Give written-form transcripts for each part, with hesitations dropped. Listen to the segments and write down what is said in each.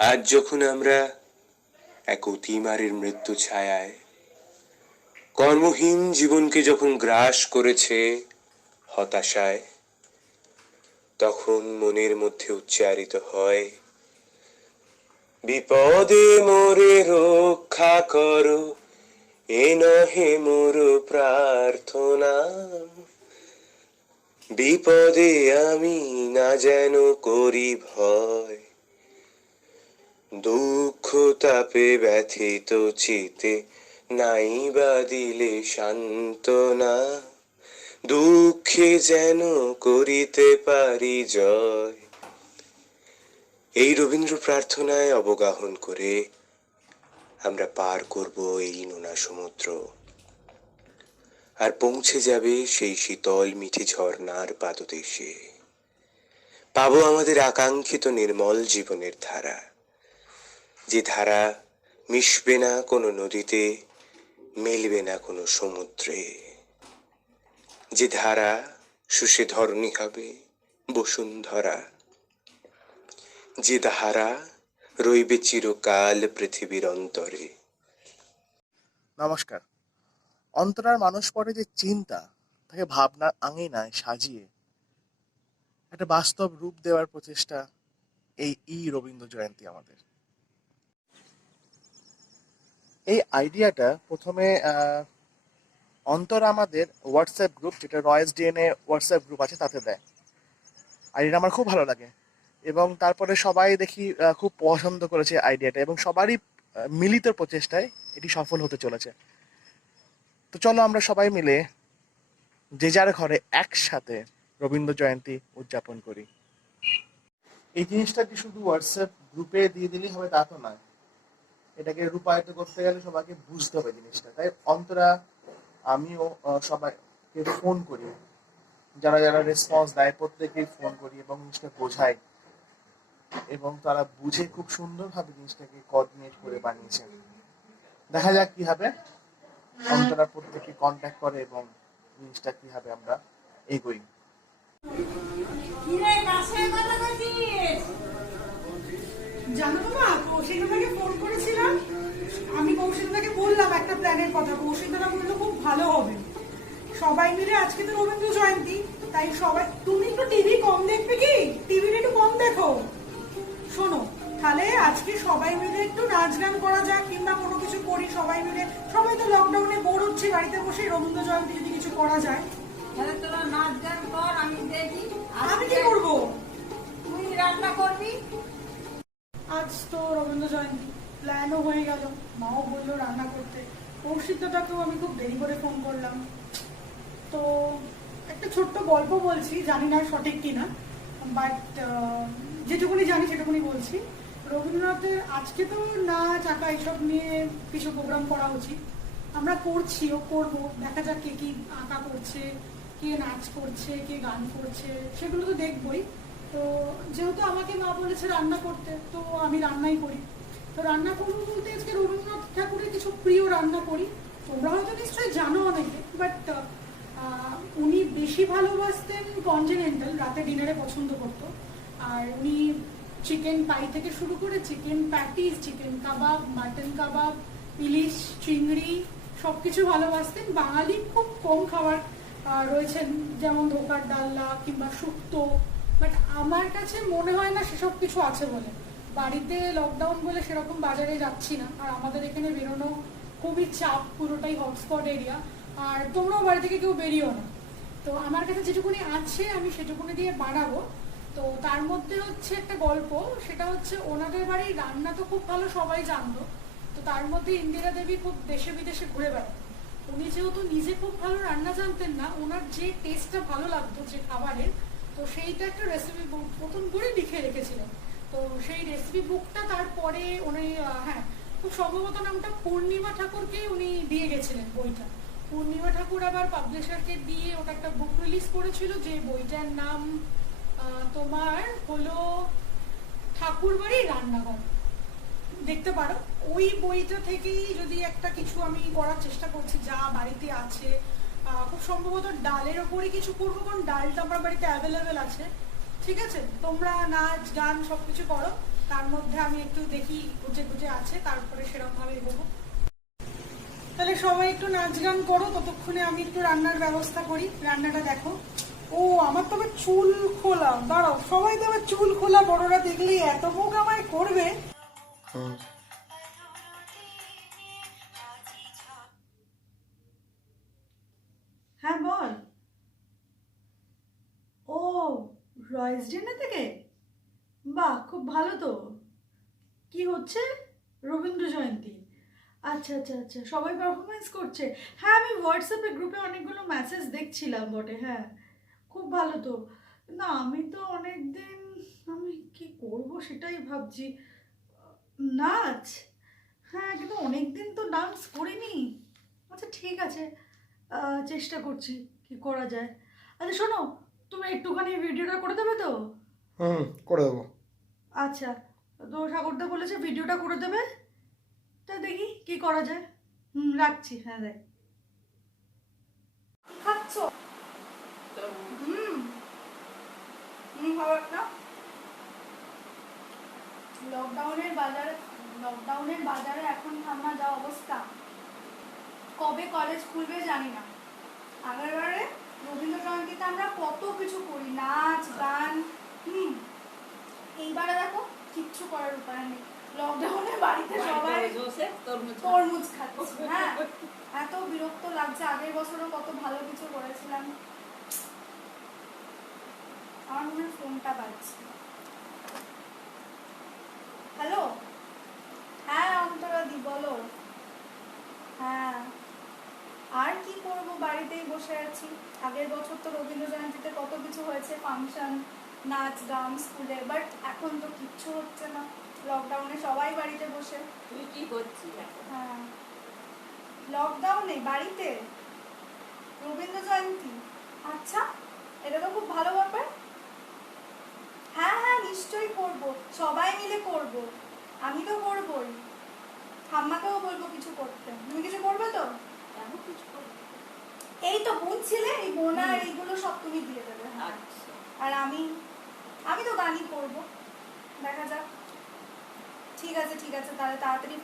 আজ যখন আমরা এক অতিমারের মৃত্যু ছায়ায় কর্মহীন জীবনকে যখন গ্রাস করেছে হতাশায়, তখন মনের মধ্যে উচ্চারিত হয়, বিপদে মোরে রক্ষা করো, এ নহে মোর প্রার্থনা। বিপদে আমি না যেন করি ভয়, দুঃখ তাপে ব্যথিত চিতে নাই বা দিলে সান্ত্বনা। দুঃখে যেন করিতে পারি জয়। এই রবীন্দ্র প্রার্থনায় অবগাহন করে আমরা পার করব এই নোনা সমুদ্র, আর পৌঁছে যাবে সেই শীতল মিঠি ঝর্ণার পাদদেশে। পাবো আমাদের আকাঙ্ক্ষিত নির্মল জীবনের ধারা, যে ধারা মিশবে না কোনো নদীতে, মিলবে না কোনো সমুদ্রে, যে ধারা শুষে ধরণী হবে বসুন্ধরা, যে ধারা রইবে চিরকাল পৃথিবীর অন্তরে। নমস্কার। অন্তরার মানুষ পরে যে চিন্তা, তাকে ভাবনার আঙিনায় সাজিয়ে একটা বাস্তব রূপ দেওয়ার প্রচেষ্টা এই রবীন্দ্র জয়ন্তী আমাদের। এই আইডিয়াটা প্রথমে অন্তরা আমাদের হোয়াটসঅ্যাপ গ্রুপ, যেটা রয়েস ডিএনএ হোয়াটসঅ্যাপ গ্রুপ আছে, তাতে দেয়। আইডিয়াটা আমার খুব ভালো লাগে এবং তারপরে সবাই দেখি খুব পছন্দ করেছে আইডিয়াটা, এবং সবারই মিলিত প্রচেষ্টায় এটি সফল হতে চলেছে। তো চলো আমরা সবাই মিলে যে যার ঘরে একসাথে রবীন্দ্র জয়ন্তী উদযাপন করি। এই জিনিসটা কি শুধু হোয়াটসঅ্যাপ গ্রুপে দিয়ে দিলেই হবে তা তো নয়, এটাকে রূপায়িত করতে গেলে সবাইকে বুঝতে হবে জিনিসটা। তাই অন্তরা, আমিও সবাইকে ফোন করি, যারা যারা রেসপন্স দেয় প্রত্যেকেই ফোন করি এবং জিনিসটা বোঝাই, এবং তারা বুঝে খুব সুন্দরভাবে জিনিসটাকে কোঅর্ডিনেট করে বানিয়েছে। দেখা যাক কি হবে। অন্তরা প্রত্যেকে কন্ট্যাক্ট করে এবং জিনিসটা কিভাবে আমরা এগোই। জানো তো মা, কৌশিকদাকে ফোন করেছিলাম। আমি কৌশিকদাকে বললাম একটা প্ল্যানের কথা। কৌশিকদা বললো খুব ভালো হবে, সবাই মিলে আজকে তো রবীন্দ্র জয়ন্তী, তাই সবাই, তুমি একটু টিভি কম দেখবে কি? টিভিটা একটু কম দেখো। শোনো, তাহলে আজকে সবাই মিলে একটু নাচ গান করা যাক, কিংবা কোনো কিছু করি সবাই মিলে। সবাই তো লকডাউনে বোর হচ্ছে, বাড়িতে বসে রবীন্দ্র জয়ন্তী যদি কিছু করা যায়। তাহলে তোরা নাচ গান কর, আমি দেখি। আমি কি করবো? তুই রান্না করবি। আজ তো রবীন্দ্র জয়ন্তী, প্ল্যানও হয়ে গেল, মাও বললো রান্না করতে। কৌশিকদাকেও আমি খুব দেরি করে ফোন করলাম। তো একটা ছোট্ট গল্প বলছি, জানি না সঠিক কিনা, বাট যেটুকুনি জানি সেটুকুনি বলছি। রবীন্দ্রনাথের আজকে তো নাচ আঁকা এইসব নিয়ে কিছু প্রোগ্রাম করা উচিত। আমরা করছিও, করবো, দেখা যাক কে কি আঁকা করছে, কে নাচ করছে, কে গান করছে, সেগুলো তো দেখবই। তো যেহেতু আমাকে মা বলেছে রান্না করতে, তো আমি রান্নাই করি। তো রান্না করবো বলতে আজকে রবীন্দ্রনাথ ঠাকুরের কিছু প্রিয় রান্না করি। তোমরা হয়তো নিশ্চয়ই জানো অনেকে, বাট উনি বেশি ভালোবাসতেন কন্টিনেন্টাল, রাতে ডিনারে পছন্দ করতো। আর উনি চিকেন পাই থেকে শুরু করে চিকেন প্যাটিস, চিকেন কাবাব, মাটন কাবাব, ইলিশ, চিংড়ি সবকিছু ভালোবাসতেন। বাঙালি খুব কম খাবার রয়েছেন, যেমন ধোকার ডাল্লা কিংবা শুক্তো, বাট আমার কাছে মনে হয় না সেসব কিছু আছে বলে। বাড়িতে লকডাউন বলে সেরকম বাজারে যাচ্ছি না, আর আমাদের এখানে বেরোনো খুবই চাপ, পুরোটাই হটস্পট এরিয়া, আর তোমরাও বাড়ি থেকে কেউ বেরিও না। তো আমার কাছে যেটুকুনি আছে আমি সেটুকুনি দিয়ে বানাবো। তো তার মধ্যে হচ্ছে একটা গল্প, সেটা হচ্ছে ওনাদের বাড়ির রান্না তো খুব ভালো, সবাই জানতো। তো তার মধ্যে ইন্দিরা দেবী খুব দেশে বিদেশে ঘুরে বেড়ান। উনি যেহেতু নিজে খুব ভালো রান্না জানতেন না, ওনার যে টেস্টটা ভালো লাগতো যে খাবারের, তো সেইটা একটা রেসিপি বুক নতুন করে লিখে রেখেছিলেন। তো সেই রেসিপি বুকটা তারপরে উনি, হ্যাঁ খুব সম্ভবত নামটা পূর্ণিমা ঠাকুরকে উনি দিয়ে গেছিলেন বইটা। পূর্ণিমা ঠাকুর আবার পাবলিশারকে দিয়ে ওটা একটা বুক রিলিজ করেছিল, যে বইটার নাম তোমার হলো ঠাকুরবাড়ি রান্নাঘর। দেখতে পারো, ওই বইটা থেকেই যদি একটা কিছু আমি করার চেষ্টা করছি যা বাড়িতে আছে। খুব সম্ভবত ডালের ওপরই কিছু করবো, কারণ ডালটা আমার বাড়িতে অ্যাভেলেবেল আছে। ঠিক আছে, তোমরা নাচ গান সবকিছু করো, তার মধ্যে আমি একটু দেখি গুজে গুজে আছে, তারপরে সেরকম ভাবে এগোবো। তাহলে সবাই একটু নাচ গান করো, ততক্ষণে আমি একটু রান্নার ব্যবস্থা করি। রান্নাটা দেখো। ও আমার তো আবার চুল খোলা, দাঁড়াও, সবাই তো আবার চুল খোলা বড়রা দেখলেই এত মুখ আমায় করবে। হ্যাঁ বল। ও রয়েস ডিনে থেকে? বাহ, খুব ভালো তো। কি হচ্ছে? রবীন্দ্র জয়ন্তী। আচ্ছা আচ্ছা আচ্ছা, সবাই পারফরমেন্স করছে। হ্যাঁ, আমি হোয়াটসঅ্যাপে গ্রুপে অনেকগুলো মেসেজ দেখছিলাম বটে। হ্যাঁ, খুব ভালো তো। না, আমি তো অনেক দিন আমি কি করব সেটাই ভাবছি। নাচ? হ্যাঁ, কিন্তু অনেক দিন তো ডান্স করিনি। আচ্ছা ঠিক আছে, চেষ্টা করছি কি করা যায়। আচ্ছা শোনো, তুমি একটুখানি ভিডিওটা করে দেবে তো? করে দেবো। আচ্ছা, তো ঠাকুরদা বলেছে ভিডিওটা করে দেবে, তা দেখি কি করা যায়। রাখছি। হ্যাঁ দেখ, খাচ্ছ? খাবার না। লকডাউনের বাজারে এখন ঠাম্মা যা অবস্থা, কবে কলেজ খুলবে জানি না। আগেরবারে রবীন্দ্র জয়ন্তীতে আমরা কত কিছু করি, নাচ গান। এইবারে দেখো কিচ্ছু করার উপায় নেই। লকডাউনে বাড়িতে সবাই তরমুজ খাচ্ছে। হ্যাঁ, এত বিরক্ত লাগছে। আগের বছরও কত ভালো কিছু করেছিলাম। আমার মনে হয় ফোনটা বাজছে। হ্যালো, হ্যাঁ অন্তরাদি বলো। হ্যাঁ, আর কি করব, বাড়িতেই বসে আছি। আগের বছর তো রবীন্দ্র জয়ন্তীতে কত কিছু হয়েছে, ফাংশন, নাচ গান স্কুলে, বাট এখন তো কিচ্ছু হচ্ছে না। লকডাউনে সবাই বাড়িতে বসে। তুই কি করছিস এখন? হ্যাঁ, লকডাউনে বাড়িতে রবীন্দ্র জয়ন্তী। আচ্ছা, এটা তো খুব ভালো ব্যাপার। হ্যাঁ হ্যাঁ, নিশ্চয়ই করব, সবাই মিলে করব। আমি তো করবই, ঠাম্মাকেও বলবো কিছু করতে। তুমি কিছু করবে তো? এমন কিছু করবি? এই তো বোন ছিলে, এই বোনা আর এইগুলো সব তুমি দিয়ে দেবে। আচ্ছা। আর আমি তো গানই করবো, দেখা যাক। ঠিক আছে ঠিক আছে, তাহলে তাড়াতাড়ি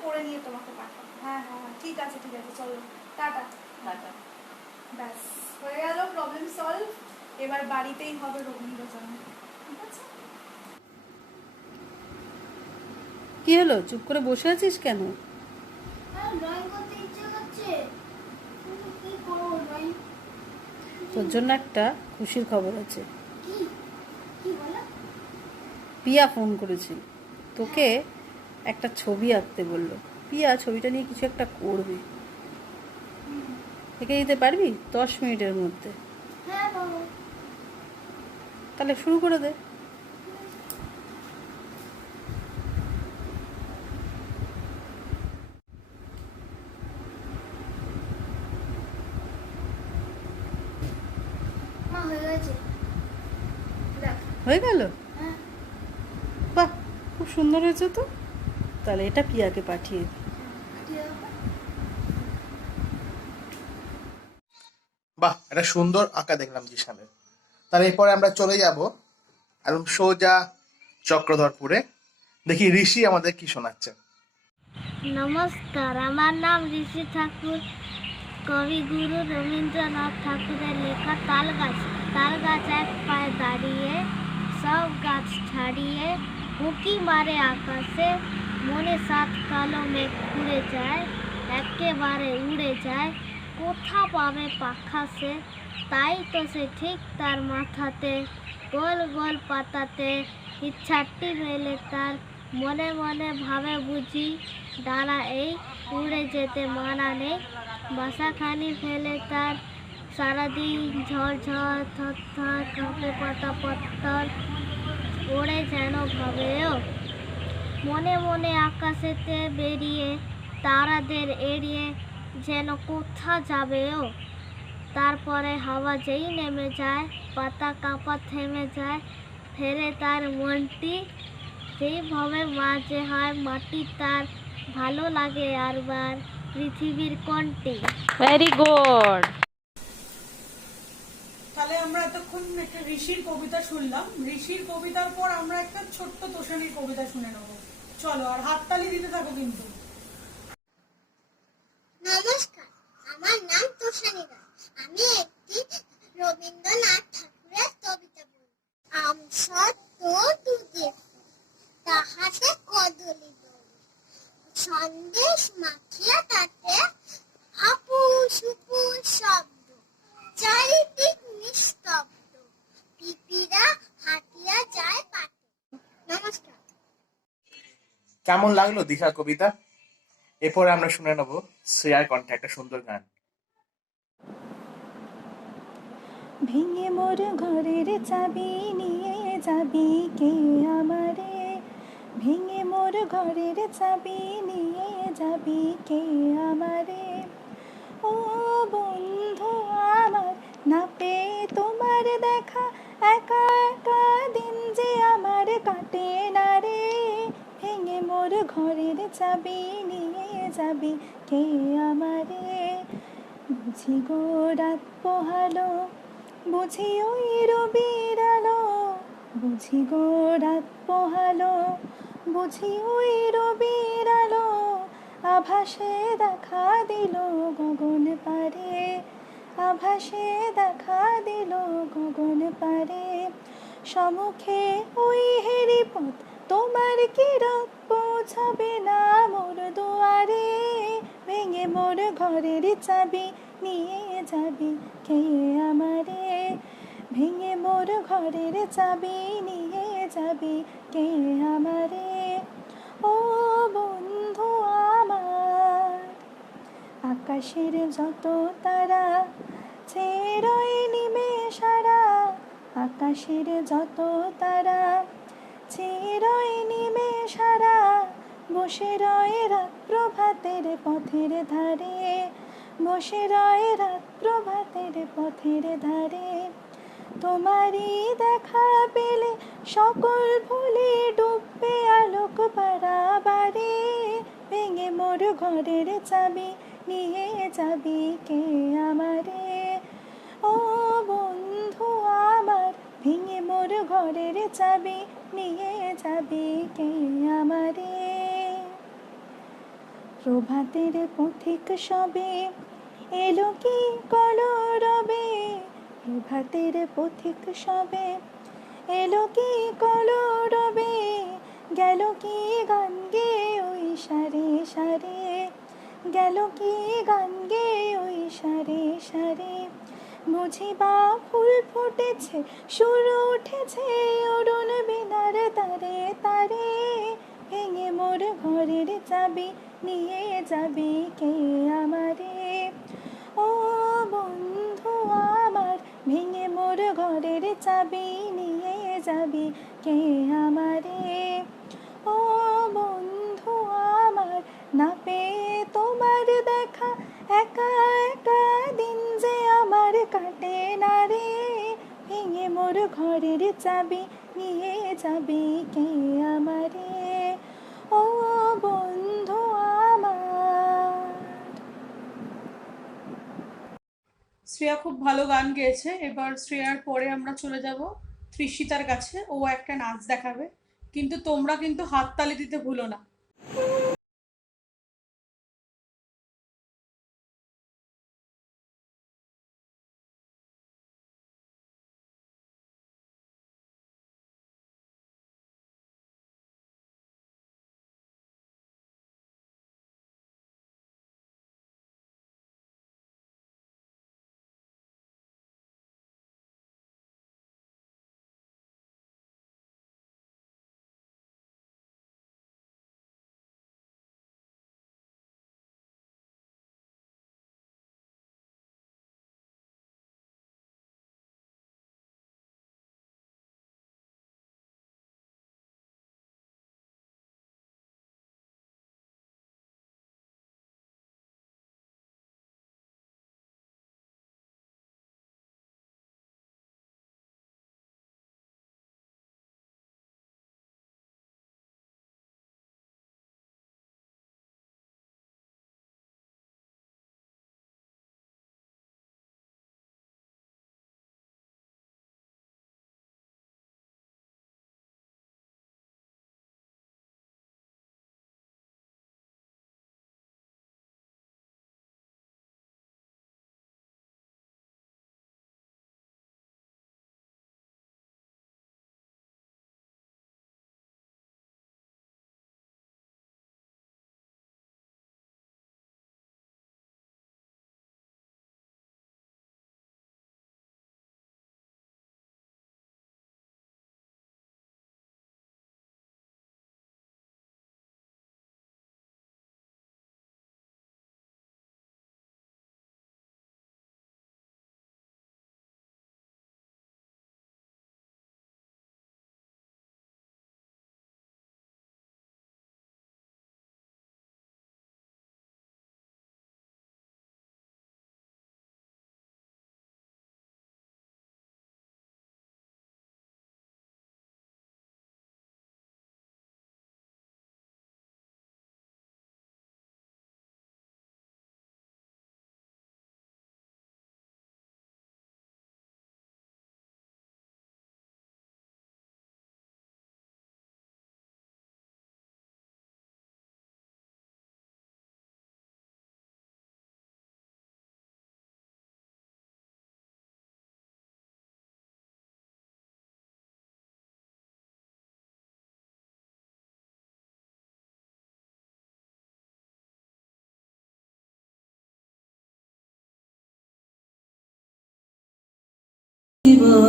করে নিয়ে তোমাকে পাঠাবো। হ্যাঁ হ্যাঁ হ্যাঁ, ঠিক আছে ঠিক আছে, চলো টাটা। টাটা। ব্যাস হয়ে গেল, প্রবলেম সলভ। এবার বাড়িতেই হবে রবীন্দ্র জয়ন্তী। ঠিক আছে। কি হলো, চুপ করে বসে আছিস কেন? ড্রয়িং করতে ইচ্ছে করছে, কিন্তু কি করবো ড্রয়িং? তোর জন্য একটা খুশির খবর আছে। কি কি বলো? পিয়া ফোন করেছিল, তোকে একটা ছবি আঁকতে বললো। পিয়া ছবিটা নিয়ে কিছু একটা করবে, এঁকে দিতে পারবি 10 মিনিটের মধ্যে? হ্যাঁ বাবু। তাহলে শুরু করে দে। মা হয়ে গেছে, দেখ। হয়ে গেল? হ্যাঁ, বাহ, খুব সুন্দর হয়েছে তো। তাহলে এটা পিয়াকে পাঠিয়ে দিই। ঠিক আছে। বাহ, এটা সুন্দর আঁকা দেখলাম জিসানের। তাহলে এরপরে আমরা চলে যাব একদম সোজা চক্রধরপুরে, দেখি ঋষি আমাদের কি শোনাচ্ছে। নমস্কার, আমার নাম ঋষি ঠাকুর। কবিগুরু রবীন্দ্রনাথ ঠাকুরের লেখা তাল গাছ। তাল গাছ এক পায়ে দাঁড়িয়ে, সব গাছ ছাড়িয়ে, উঁকি মারে আকাশে, মনে সাত কালো মেঘ ঘুরে যায়, একেবারে উড়ে যায়, কোথা পাবে পাখা সে, তাই তো সে ঠিক তার মাথাতে, গোল গোল পাতাতে ইচ্ছাটি মেলে তার, মনে মনে ভাবে বুঝি ডানা এই, উড়ে যেতে মানা নেই, বাসাখানি ফেলে তার, সারাদিন ঝড় ঝড় থর থর কাঁপে পাতা পত্তর, ওড়ে যেন ভাবেও, মনে মনে আকাশেতে বেরিয়ে, তারাদের এড়িয়ে যেন কোথা যাবেও, তারপরে হাওয়া যেই নেমে যায়, পাতা কাঁপা থেমে যায়, ফেরে তার মনটি, সেইভাবে মাঝে হয় মাটি তার, ভালো লাগে আরবার পৃথিবীর কোনটি। Very good. তাহলে আমরা এতক্ষণ একটা ঋষির কবিতা শুনলাম। ঋষির কবিতার পর আমরা একটা ছোট্ট তোষানির কবিতা শুনে নেবো। চলো, আর হাততালি দিতে থাকো কিন্তু। নমস্কার, আমার নাম তোষানী রায়। আমি একটি রবীন্দ্রনাথ ঠাকুরের কবিতা বলব। আম সত্য দুধে তাহাতে কদলি দই, সন্দেশ মাখিয়া তাতে আপুস উপুস শব্দ, চারিদিক নিস্তব্ধ, পিপিরা হাঁটিয়া যায় পাটে। নমস্কার। কেমন লাগলো দীঘা কবিতা? এরপরে আমরা শুনে নেব শ্রেয়ার কণ্ঠে একটা সুন্দর গান। ভেঙে মোর ঘরের চাবি নিয়ে যাবি কে আমারে, ভেঙে মোর ঘরের চাবি নিয়ে যাবি কে আমারে। ও বন্ধু আমার, না পেয়ে তোমার দেখা, একা একা দিন যে আমার কাটে না রে। ভেঙে মোর ঘরের চাবি নিয়ে যাবি কে আমারে। বুঝি গো রাত পোহালো, বুঝি ওই রবির আলো, বুঝি গো রাত পোহালো, বুঝি ওই রবির আলো, আভাসে দেখা দিল গগন পারে, আভাসে দেখা দিল গগন পারে। সমুখে ওই হেরি পথ, তোমার কি রথ পৌঁছাবে না মোর দুয়ারে। ভেঙে মোর ঘরের চাবি নিয়ে যাবি কে আমারে, ভেঙে মোর ঘরের চাবি নিয়ে যাবি কে আমারে। ও বন্ধু আমার, আকাশের যত তারা ছেড়ই নিমেষারা, আকাশের যত তারা ছেড়ই নিমেষারা, বসে রয় রাত প্রভাতের পথের ধারে, বসে রয় রাত প্রভাতের পথের ধারে। তোমারই দেখা পেলে সকল ভুলে ডুববে আলোক বাড়াবারে। ভেঙে মোর ঘরের চাবি নিয়ে যাবি কে আমারে। ও বন্ধু আমার, ভেঙে মোর ঘরের চাবি নিয়ে যাবি কে আমারে। প্রভাতের পথিক সবে এলো কি কলরবে, প্রভাতের পথিক সবে এলো কি কলরবে, গেল কি গান গে ওই সারে সারে, গেল কি গান গে ওই সারে সারে। বুঝিবা ফুল ফুটেছে, সুর উঠেছে অরুণ বিনার তারে তারে। ভেঙে মোর ঘরের চাবি নিয়ে যাবি কে আমারে। ও বন্ধু আমার, ভেঙে মোর ঘরের চাবি নিয়ে যাবি কে আমারে। ও বন্ধু আমার, না পেয়ে তোমার দেখা, একা একা দিন যে আমার কাটে না রে। ভেঙে মোর ঘরের চাবি নিয়ে যাবি কে আমারে। ও বন্ধু আমার। শ্রেয়া খুব ভালো গান গেয়েছে। এবার শ্রেয়ার পরে আমরা চলে যাব তৃষিতার কাছে। ও একটা নাচ দেখাবে, কিন্তু তোমরা কিন্তু হাততালি দিতে ভুলো না।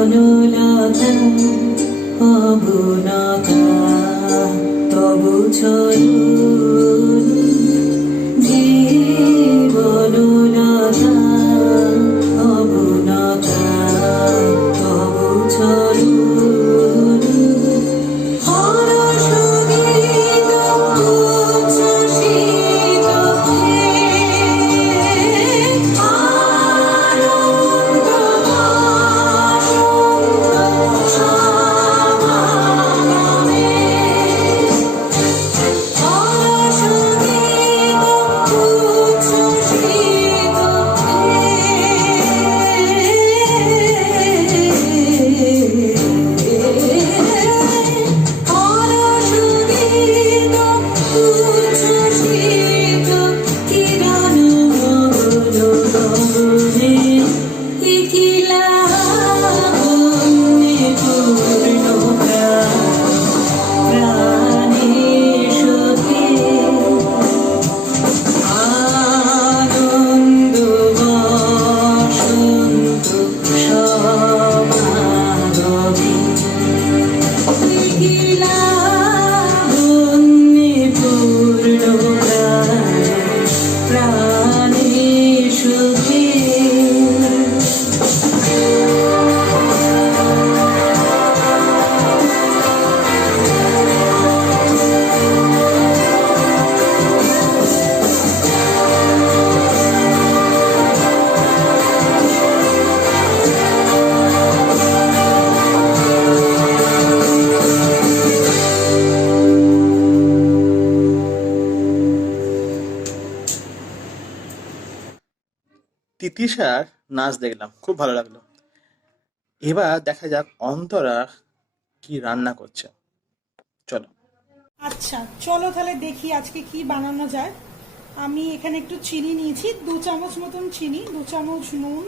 বনলতা অবনতা তবু চরণ যে বনলতা অবনতা তবু চরণ হরসঙ্গীত উচ্ছ্বসিত আনন্দ সমাগমে হরসঙ্গীত উচ্ছ্বসিত হরসঙ্গীত উচ্ছ্বসিত কিরণ মগন গগনে ইকিলা বন্যে পূর্ণ প্রাণে সুখে আনন্দ বসন্ত সমাগমে ইকিলা বন্যে পূর্ণ প্রাণে সুখে তিতিশার নাচ দেখলাম, খুব ভালো লাগলো। এবার দেখা যাক অন্তরা কি রান্না করছে। চলো। আচ্ছা চলো তাহলে দেখি আজকে কি বানানো যায়। আমি এখানে একটু চিনি নিয়েছি, 2 চামচ মতন চিনি, 2 চামচ নুন,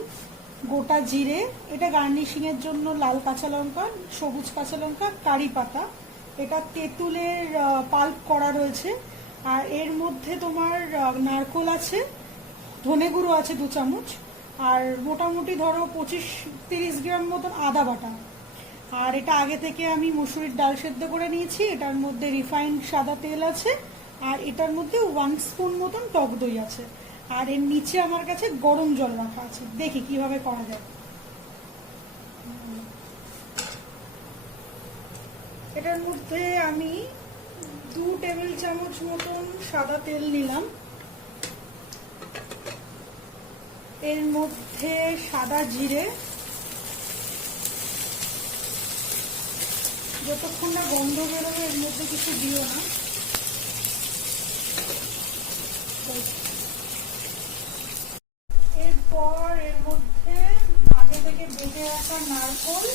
গোটা জিরে, এটা গার্নিশিং এর জন্য লাল কাঁচা লঙ্কা, সবুজ কাঁচা লঙ্কা, কারি পাতা, এটা তেঁতুলের পাল্প করা রয়েছে। আর এর মধ্যে তোমার নারকোল আছে, ধনে গুঁড়ো আছে 2 চামচ, আর মোটামুটি ধরো 25-30 গ্রাম মতন আদা বাটা। আর এটা আগে থেকে আমি মসুরির ডাল সেদ্ধ করে নিয়েছি, এটার মধ্যে রিফাইন্ড সাদা তেল আছে, আর এটার মধ্যে 1 স্পুন মতন টক দই আছে। আর এর নিচে আমার কাছে গরম জল রাখা আছে, দেখি কিভাবে করা যায়। এটার মধ্যে আমি 2 টেবিল চামচ মতন সাদা তেল নিলাম, এর মধ্যে সাদা জিরে, যতক্ষণ না গন্ধ বেরোবে এর মধ্যে কিছু দিও না। এরপর এর মধ্যে আগে থেকে বেটে রাখা নারকোল,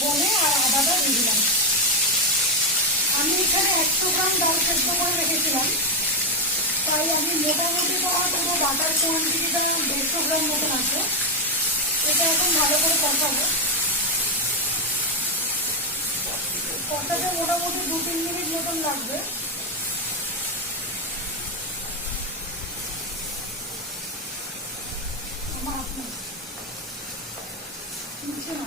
ধনে আর আদাটা দিয়ে দিলাম। আমি এখানে 100 গ্রাম ডাল সেদ্ধ করে রেখেছিলাম, তাই আমি মোটামুটি পুরো বাটার কোয়ান্টিটিটা 150 গ্রাম মতন আছে। এটা এখন ভালো করে কষাবো, কষাতে মোটামুটি 2-3 মিনিট মতন লাগবে। নিচে না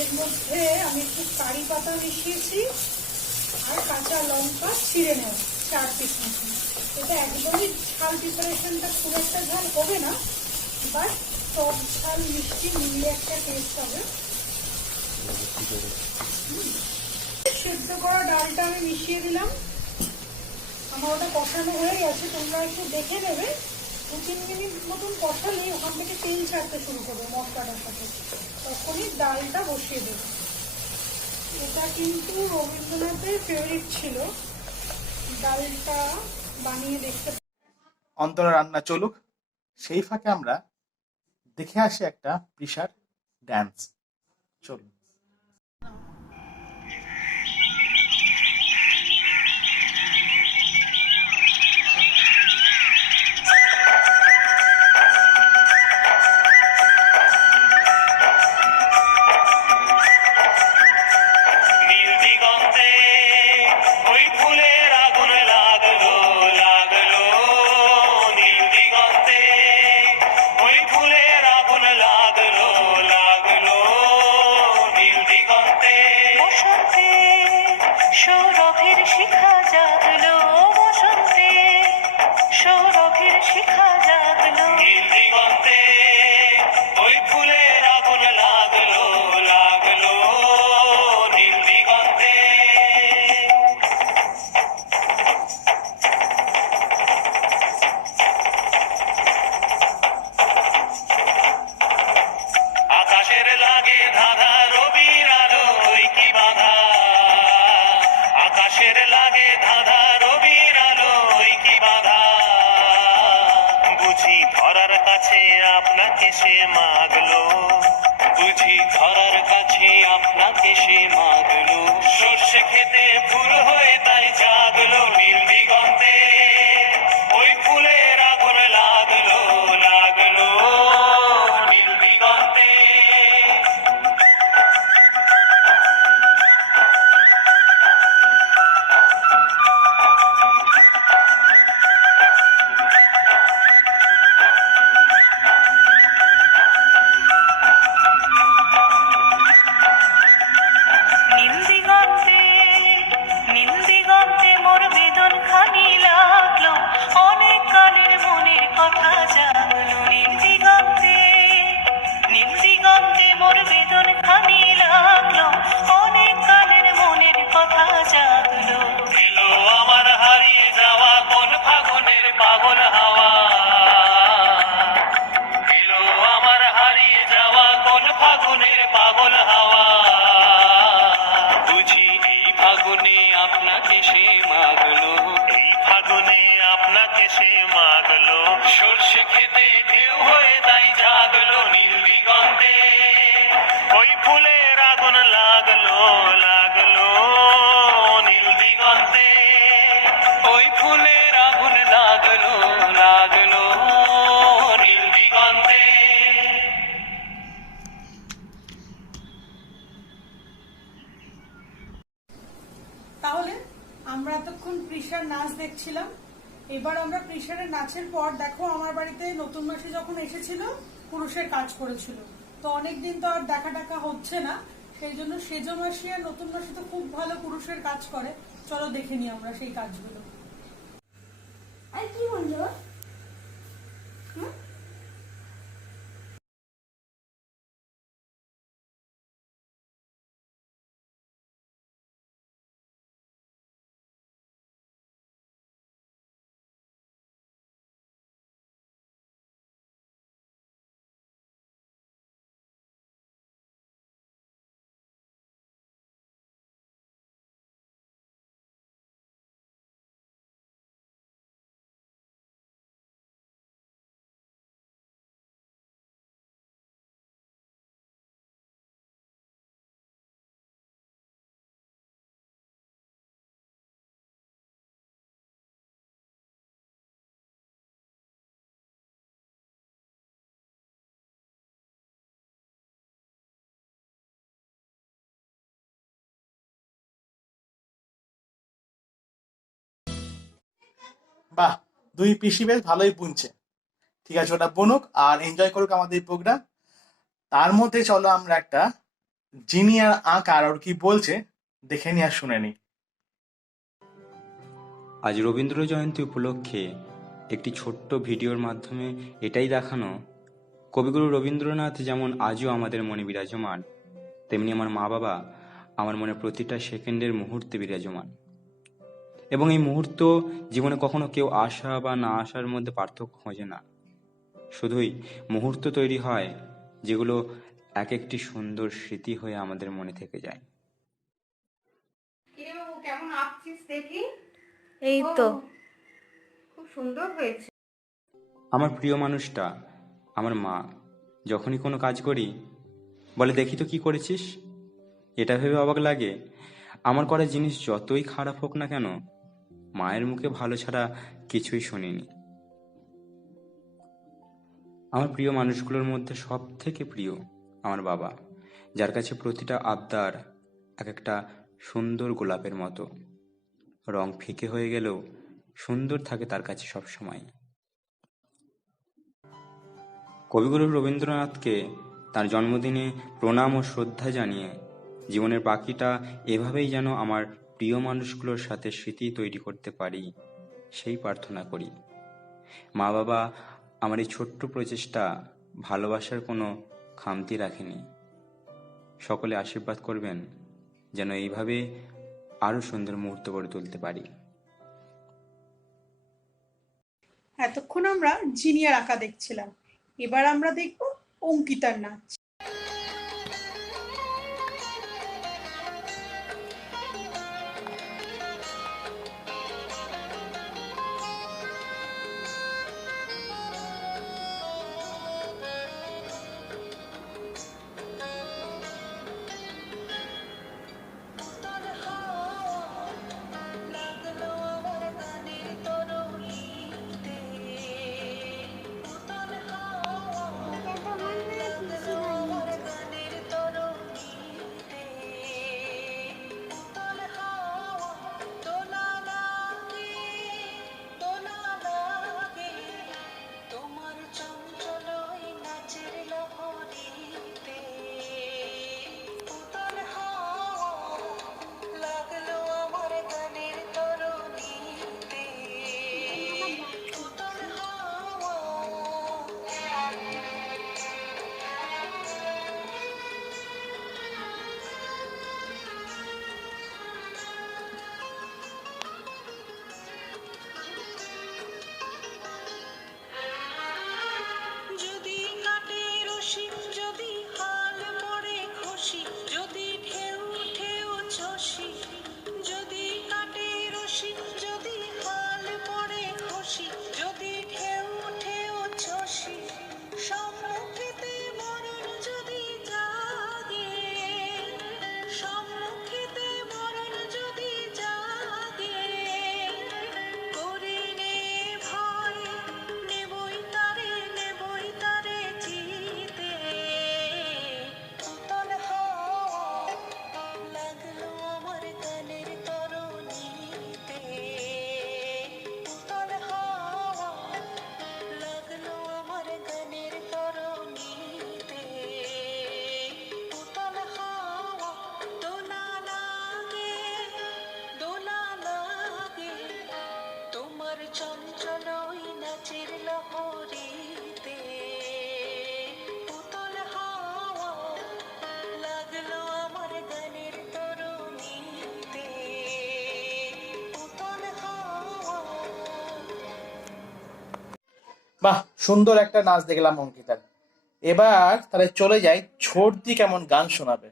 এর মধ্যে আমি একটু কারি পাতা মিশিয়েছি আর কাঁচা লঙ্কা ছিঁড়ে নেব 4 পিস মতন। এটা একদমই ঝাল, প্রিপারেশনটা খুব একটা ঝাল হবে না, বাট টক ঝাল মিষ্টি মিলিয়ে একটা টেস্ট হবে। সেদ্ধ করা ডালটা আমি মিশিয়ে দিলাম, আমার ওটা কষানো হয়ে গেছে। তোমরা একটু দেখে নেবে, 2-3 মিনিট মতন কষালে ওখান থেকে তেল ছাড়তে শুরু করবে মশলাটার সাথে, তখনই ডালটা বসিয়ে দেবে। এটা কিন্তু রবীন্দ্রনাথের ফেভারিট ছিল, ডালটা বানিয়ে দেখতে। অন্তরা রান্না চলুক, সেই ফাঁকে আমরা দেখে আসি একটা প্রিশার ড্যান্স। চলুন। ধরার কাছে আপনাকে সে মাগলো, বুঝি ধরার কাছে আপনাকে সে মাগলো। সর্ষে খেতে ফুল হয়ে তাই জাগলো নীল দিগন্তে, ওই ফুলের আগুন লাগলো লাগলো নীল দিগন্তে। নীল দিগন্তে নীল দিগন্তে মোর বেদন খানি লাগলো, অনেক কালের মনের কথা জাগলো। নীল দিগন্তে মোর বেদন খানি লাগলো, অনেক কালের মনের কথা জাগলো। এলো আমার হারিয়ে যাওয়া কোন ফাগুনের পাগল হাওয়া, এলো আমার হারিয়ে যাওয়া কোন ফাগুনের পাগল হাওয়া। বুঝি এই ফাগুনে আপনাকে সে মাগলো, এই ফাগুনে আপনাকে সে মাগলো। সর্ষে খেতে ঢেউ হয়ে তাই জাগলো নীল দিগন্তে, ওই ফুলের আগুন লাগলো লাগলো নীল দিগন্তে, ওই ফুলের আগুন লাগলো লাগলো নীল দিগন্তে। তাহলে আমরা এতক্ষণ প্রিশার নাচ দেখছিলাম। এবার আমরা প্রিশারের নাচের পর দেখো আমার বাড়িতে নতুন মাসি যখন এসেছিল পুরুষের কাজ করেছিল, তো অনেকদিন তো আর দেখা টাকা হচ্ছে না, সেই জন্য সেজো মাসি আর নতুন মাসি তো খুব ভালো পুরুষের কাজ করে। চলো দেখে নিই আমরা সেই কাজগুলো। আর কি বললো? বাহ, দুই পিসি বেশ ভালোই বুনছে। ঠিক আছে, ওটা বুনুক আর এনজয় করুক আমাদের প্রোগ্রাম। তার মধ্যে চলো আমরা একটা জিনিয়ার আঁকার ওর কি বলছে দেখে নি আর শুনে নি। আজ রবীন্দ্র জয়ন্তী উপলক্ষে একটি ছোট্ট ভিডিওর মাধ্যমে এটাই দেখানো, কবিগুরু রবীন্দ্রনাথ যেমন আজও আমাদের মনে বিরাজমান, তেমনি আমার মা বাবা আমার মনে প্রতিটা সেকেন্ডের মুহূর্তে বিরাজমান। এবং এই মুহূর্ত জীবনে কখনো কেউ আসা বা না আসার মধ্যে পার্থক্য খোঁজে না, শুধুই মুহূর্ত তৈরি হয় যেগুলো এক একটি সুন্দর স্মৃতি হয়ে আমাদের মনে থেকে যায়। কেমন আঁকছিস দেখি? এই তো খুব সুন্দর হয়েছে। আমার প্রিয় মানুষটা আমার মা যখনই কোনো কাজ করি বলে, দেখি তো কি করেছিস। এটা ভেবে অবাক লাগে, আমার করা জিনিস যতই খারাপ হোক না কেন মায়ের মুখে ভালো ছাড়া কিছুই শুনিনি। আমার প্রিয় মানুষগুলোর মধ্যে সব থেকে প্রিয় আমার বাবা, যার কাছে প্রতিটা আবদার এক একটা সুন্দর গোলাপের মতো, রং ফিকে হয়ে গেলেও সুন্দর থাকে তার কাছে সব সময়। কবিগুরু রবীন্দ্রনাথকে তার জন্মদিনে প্রণাম ও শ্রদ্ধা জানিয়ে জীবনের বাকিটা এভাবেই যেন আমার প্রিয় মানুষগুলোর সাথে স্মৃতি তৈরি করতে পারি, সেই প্রার্থনা করি। মা বাবা আমার এই ছোট্ট প্রচেষ্টা ভালোবাসার কোনো খামতি রাখেনি। সকলে আশীর্বাদ করবেন যেন এইভাবে আরো সুন্দর মুহূর্ত গড়ে তুলতে পারি। এতক্ষণ আমরা জিনিয়ার আঁকা দেখছিলাম, এবার আমরা দেখব অঙ্কিতার নাচ। যদি কাটে রশি যদি হাল পড়ে খুশি যদি ঢেউ ঢেউ ছসি যদি কাটে রশি যদি হাল পড়ে খুশি যদি ঢেউ ঢেউ ছসি সম্মুখেতে মরণ যদি জাগে সম্মুখেতে মরণ যদি জাগে করে নে ভয় নেবই তারে জিতে উতল হাওয়া লাগলো আমার গানের তরণীতে উতল হাওয়া লাগলো আমার গানের তরণীতে উতল হাওয়া দোলা লাগে তোমার চঞ্চল ওই নাচের লহরীতে উতল হাওয়া লাগলো আমার গানের তরণীতে উতল হাওয়া। বাহ, সুন্দর একটা নাচ দেখলাম অঙ্কিতার। এবার তাহলে চলে যাই ছোটদি কেমন গান শোনাবে,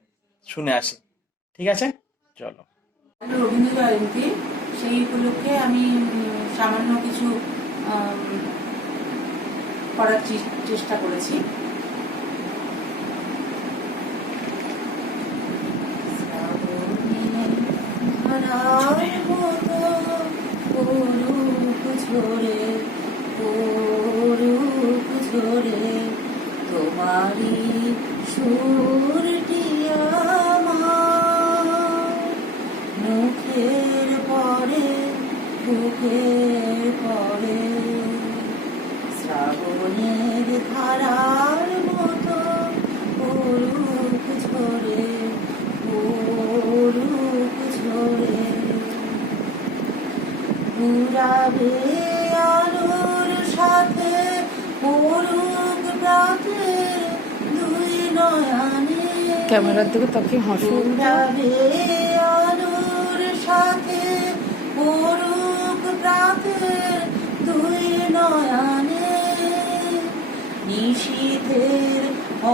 শুনে আসি। ঠিক আছে, চলো। রবীন্দ্র জয়ন্তী, সেই উপলক্ষে আমি সামান্য কিছু করার চেষ্টা করেছি। তোমারি সুরটি আমার মুখের পরে বুকের পরে শ্রাবণের ধারার মতো পড়ুক ঝরে ঘুরাবে আলোর সাথে পড়ুক রাতের দুই নয়নে ক্যামেরার দিকে তাকিয়ে হাসি। ঘুরাবে আলোর সাথে পড়ুক রাতের দুই নয়নে নিশীথের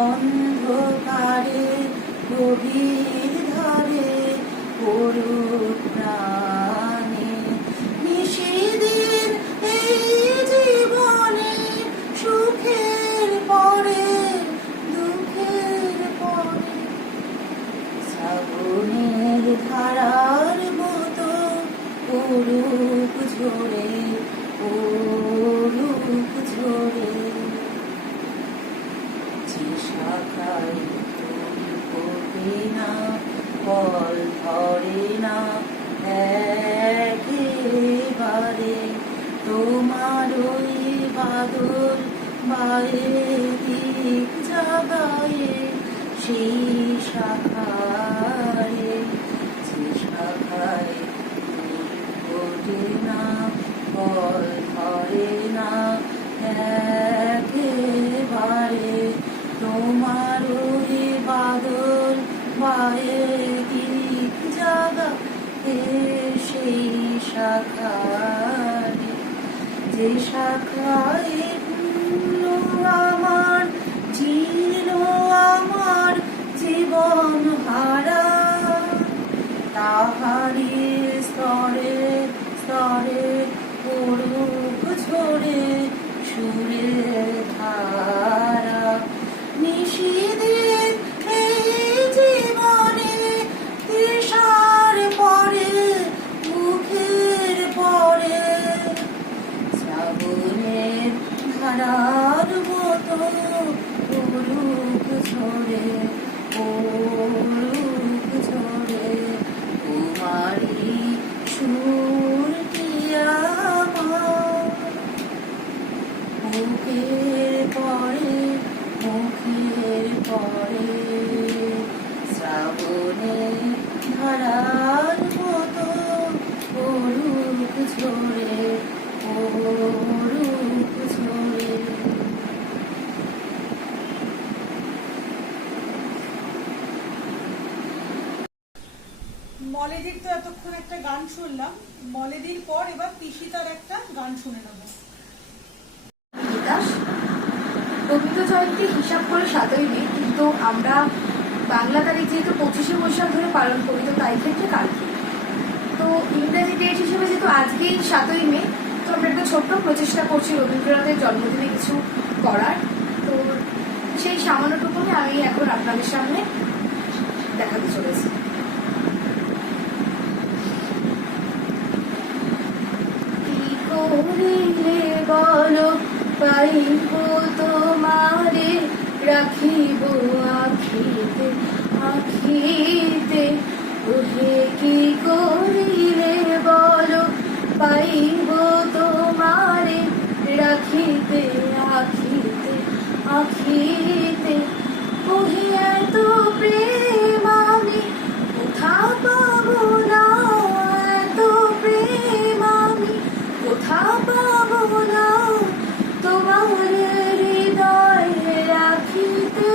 অন্ধকারে গভীর ধারে পড়ুক প্রাণে নিশীদিন এই জীবনে সুখের পরে দুঃখের পরে শ্রাবণের ধারার মতো পড়ুক ঝরে যে শাখায় তুমি ফোটে না ফল ধরে না একেবারে তোমার ওই বাদল বায়ে দিক জাগায়ে সেই শাখায় যে শাখায় ফোটে না ফল ধরে না একেবারে তোমার ওই বাদল বায়ে দিক জাগা সেই শাখায় যে শাখায় আমার আমার জীবন হারা তাহারি স্তরে স্তরে পড়ুক ঝরে সুরের ধারা নিশীদিন এই জীবনে তৃষার পরে মুখের পরে শ্রাবণের মলেদির তো এতক্ষণ একটা গান শুনলাম, মলেদির পর এবার তিশিতার একটা গান শুনে নেবো। বিকাশ রবীন্দ্র জয়ন্তী হিসাব করে 7ই মে, কিন্তু আমরা বাংলা তারিখ যেহেতু 25শে বৈশাখ ধরে পালন করি, তো তাই ক্ষেত্রে কালকে, তো ইংরেজি ডেট হিসেবে যেহেতু আজকেই 7ই মে, তো আমরা একটা ছোট্ট প্রচেষ্টা করছি রবীন্দ্রনাথের জন্মদিনে কিছু করার। তো সেই সামান্যটুকুনি আমি এখন আপনাদের সামনে দেখাতে চলেছি। কি করিলে বলো পাইব তোমারে, রাখিব আখিতে আখিতে, ওহে কি করিলে বলো পাইব তোমারে, রাখিতে আখিতে আখিতে, ওহে এত প্রেম আমি কোথা পাবো না, এত প্রেম আমি কোথা পাবো না, তোমার হৃদয়ে রাখিতে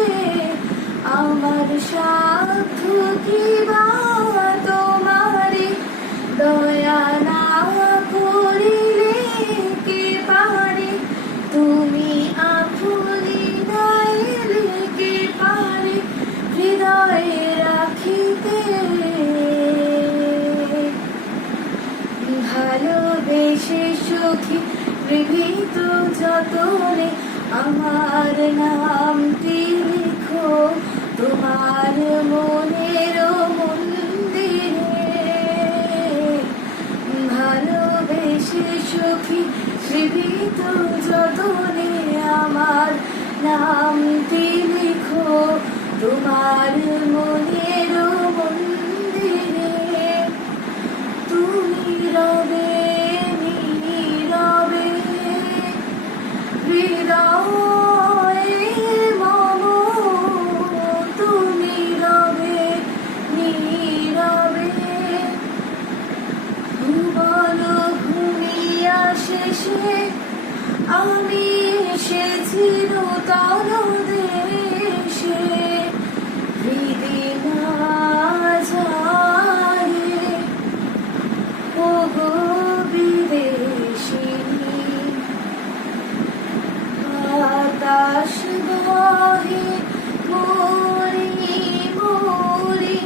আমার সাধ্য কি বা, তোমারে দয়া না করিলে কে পারে, তুমি আপনি নাইলে কে পারে হৃদয়ে রাখিতে, ভালোবেসে সখী প্রীত যতনে আমার নামটি লিখো তোমার মনের মন্দিরে, ভালোবেসে সখী প্রীত যতনে আমার নামটি লিখো তোমার মনের মন্দিরে, তুমি রবে নীরবে হৃদয়ে মম, তুমি রবে নীরবে, ভুবন ঘুমিয়া শেষে আমি এসেছি নূতন দেশে, হৃদি না যায় ও গো বিদেশিনী, বাতাস বহে মরি মরি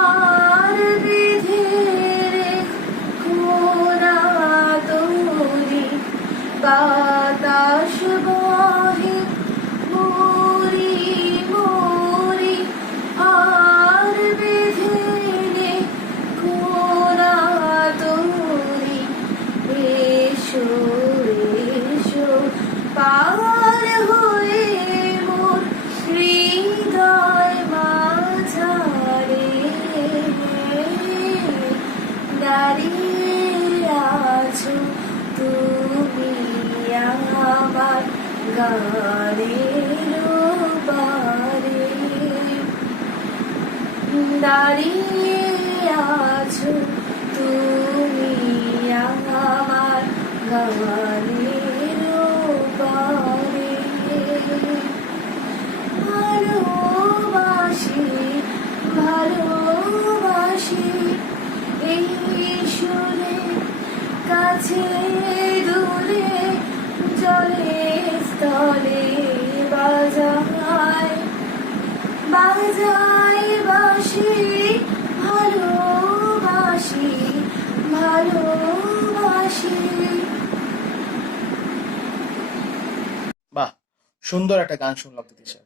আর বিধে কোনা তোরি, বাতাস বহে মরি মরি আর বিধে কোনা তোরি, এসো এসো পার হয়ে মোর হৃদয় মাঝারে, দাঁড়িয়ে আছো তুমি আমার গানের বারে, দাঁড়িয়ে আছো তুমি আমার গানের বারে, ভালোবাসি ভালোবাসি এই সুরে, কাছে দূরে জলে স্থলে বাজায় বাজায় বাসি, ভালোবাসি ভালোবাসি। বাহ, সুন্দর একটা গান শুনলাম দিদি স্যার।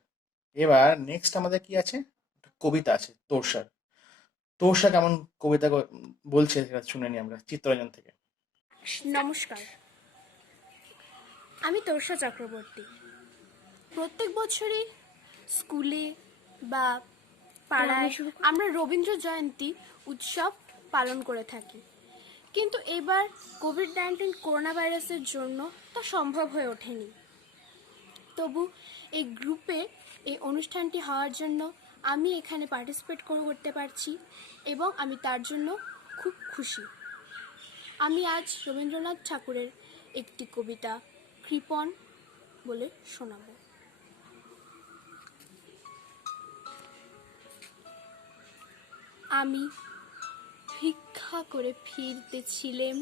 এবার নেক্সট আমাদের কি আছে, একটা কবিতা আছে, তোরসার। তোরসা কেমন কবিতা বলছে সেটা শুনে নি আমরা চিত্তরঞ্জন থেকে। নমস্কার, আমি তোরসা চক্রবর্তী। প্রত্যেক বছরই স্কুলে বা পাড়ায় আমরা রবীন্দ্র জয়ন্তী উৎসব পালন করে থাকি, কিন্তু এবার কোভিড-19 করোনা ভাইরাসের জন্য তা সম্ভব হয়ে ওঠেনি। তবু এই গ্রুপে এই অনুষ্ঠানটি হওয়ার জন্য আমি এখানে পার্টিসিপেট করতে পারছি এবং আমি তার জন্য খুব খুশি। আমি আজ রবীন্দ্রনাথ ঠাকুরের একটি কবিতা কৃপণ বলে শোনাব। আমি ভিক্ষা করে ফিরতেছিলেম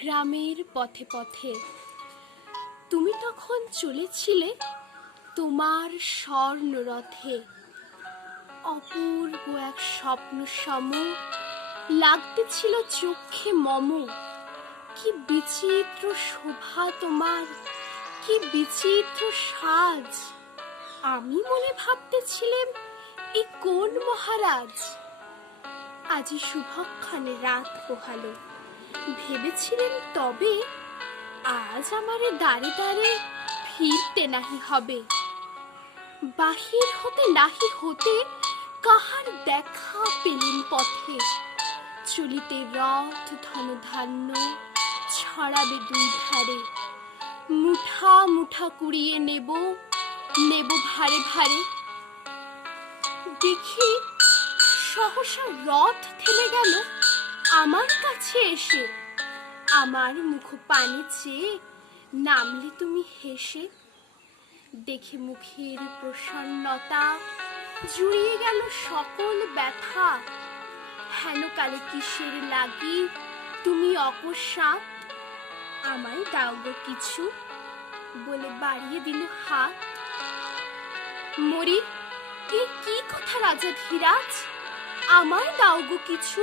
গ্রামের পথে পথে। তুমি তখন চলেছিলে তোমার স্বর্ণরথে। অপূর্ব এক স্বপ্ন সম লাগতেছিল চোখে মম। কি বিচিত্র শোভা তোমার, কি বিচিত্র সাজ। আমি মনে ভাবতেছিলাম এ কোন মহারাজ। আজি শুভক্ষণে রাত পোহালো, ভেবেছিলেন তবে আজ আমারে দাঁড়ে দাঁড়ে ফিরতে নাহি হবে। বাহির হতে নাহি হতে কাহার দেখা পেলেন পথে। চলিতে রথ ধন ধান্য ছড়াবে দুই ধারে। মুঠা মুঠা কুড়িয়ে নেব নেব ভারে ভারে। দেখি সহসা রথ থেমে গেল আমার কাছে এসে। আমার মুখ পানে চেয়ে নামলে তুমি হেসে। দেখে মুখের প্রসন্নতা জুড়িয়ে গেল সকল ব্যথা। হেন কালে কিসের লাগি তুমি অকস্মাৎ আমায় দাও গো কিছু বলে বাড়িয়ে দিল হাত। মরি এ কি কথা রাজা ধীরাজ, আমায় দাও গো কিছু।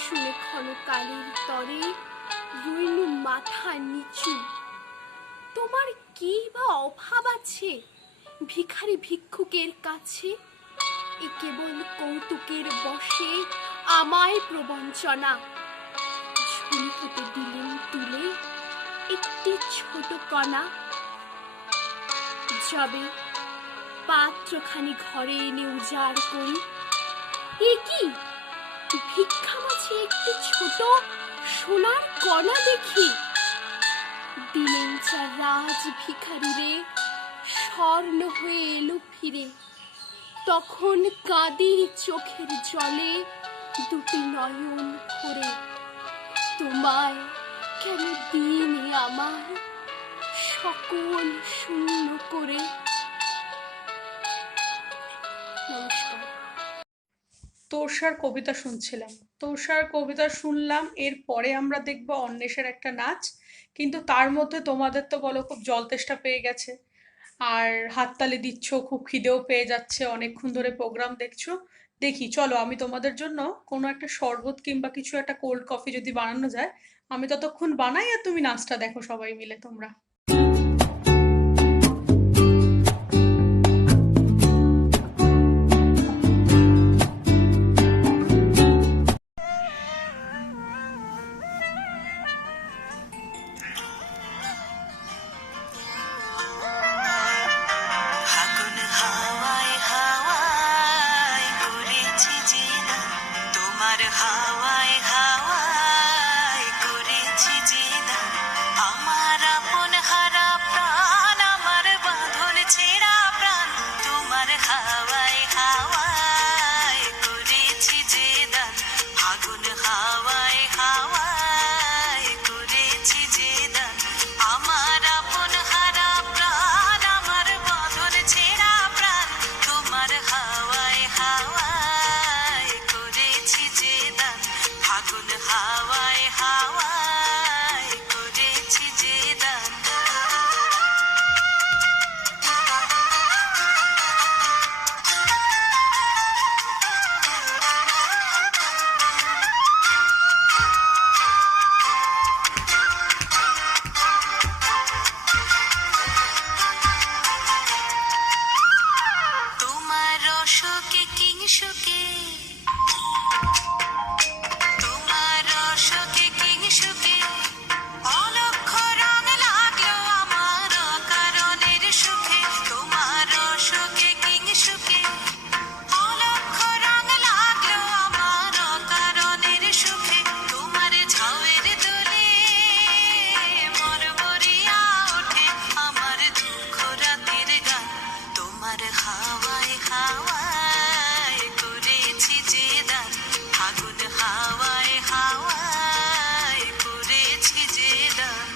শুনে ক্ষণকালের তরে রইল মাথা নিচু। তোমার কি বা অভাব আছে ভিখারি ভিক্ষুকের কাছে। এ কেবল কৌতুকের বশে আমায় প্রবঞ্চনা। ঝুলি হতে দিলেন তুলে একটি ছোট কণা। যাবে পাত্রখানি ঘরে এনে উজাড় করি। এ কি ভিক্ষা মাঝে একটি ছোট সোনার কণা দেখি। দিলেন যা রাজ ভিখারি রে স্বর্ণ হয়ে এলো ফিরে। তখন কাঁদি চোখের জলে দুটি নয়ন ভরে। তোমায় কেন দিনে আমার সকল শূন্য করে। নমস্কার। তোষার কবিতা শুনছিলাম। তোষার কবিতা শুনলাম, এরপরে আমরা দেখবো অন্বেষের একটা নাচ। কিন্তু তার মধ্যে তোমাদের তো বলো খুব জল তেষ্টা পেয়ে গেছে, আর হাততালি দিচ্ছ, খুব খিদেও পেয়ে যাচ্ছে, অনেকক্ষণ ধরে প্রোগ্রাম দেখছো। দেখি চলো আমি তোমাদের জন্য কোনো একটা শরবত কিংবা কিছু একটা কোল্ড কফি যদি বানানো যায় আমি ততক্ষণ বানাই, আর তুমি নাচটা দেখো সবাই মিলে তোমরা। ফাগুন হাওয়ায় হাওয়ায় করেছি যে দান, তোমার হাওয়ায় হাওয়ায় করেছি যে দান। আমার আপন হারা প্রাণ, আমার বাঁধন ছেঁড়া প্রাণ, তোমার হাওয়ায় হাওয়ায় করেছি যে দান। ফাগুন হাওয়ায় হাওয়ায় করেছি যে দান। আমার আপন হারা প্রাণ, আমার বাঁধন ছেঁড়া প্রাণ, তোমার হাওয়ায় হাওয়ায় করেছি যে দান। ফাগুন হাওয়ায় হাওয়ায় করেছি যে দান। তোমার রসকে কিংসুকে, তোমার রসকে কিংসুকে অলক্ষ রং লাগলো আমার কারণের সুখে। তোমার রসকে কিংসুকে অলক্ষ রং লাগলো আমার কারণের সুখে। তোমার ঝাউয়ের দোলে মরমরিয়া ওঠে আমার দুঃখ রাতের গান। তোমার হাওয়ায় হাওয়ায় করেছি যে দান। ফাগুন হাওয়ায় হাওয়ায় করেছি যে দান।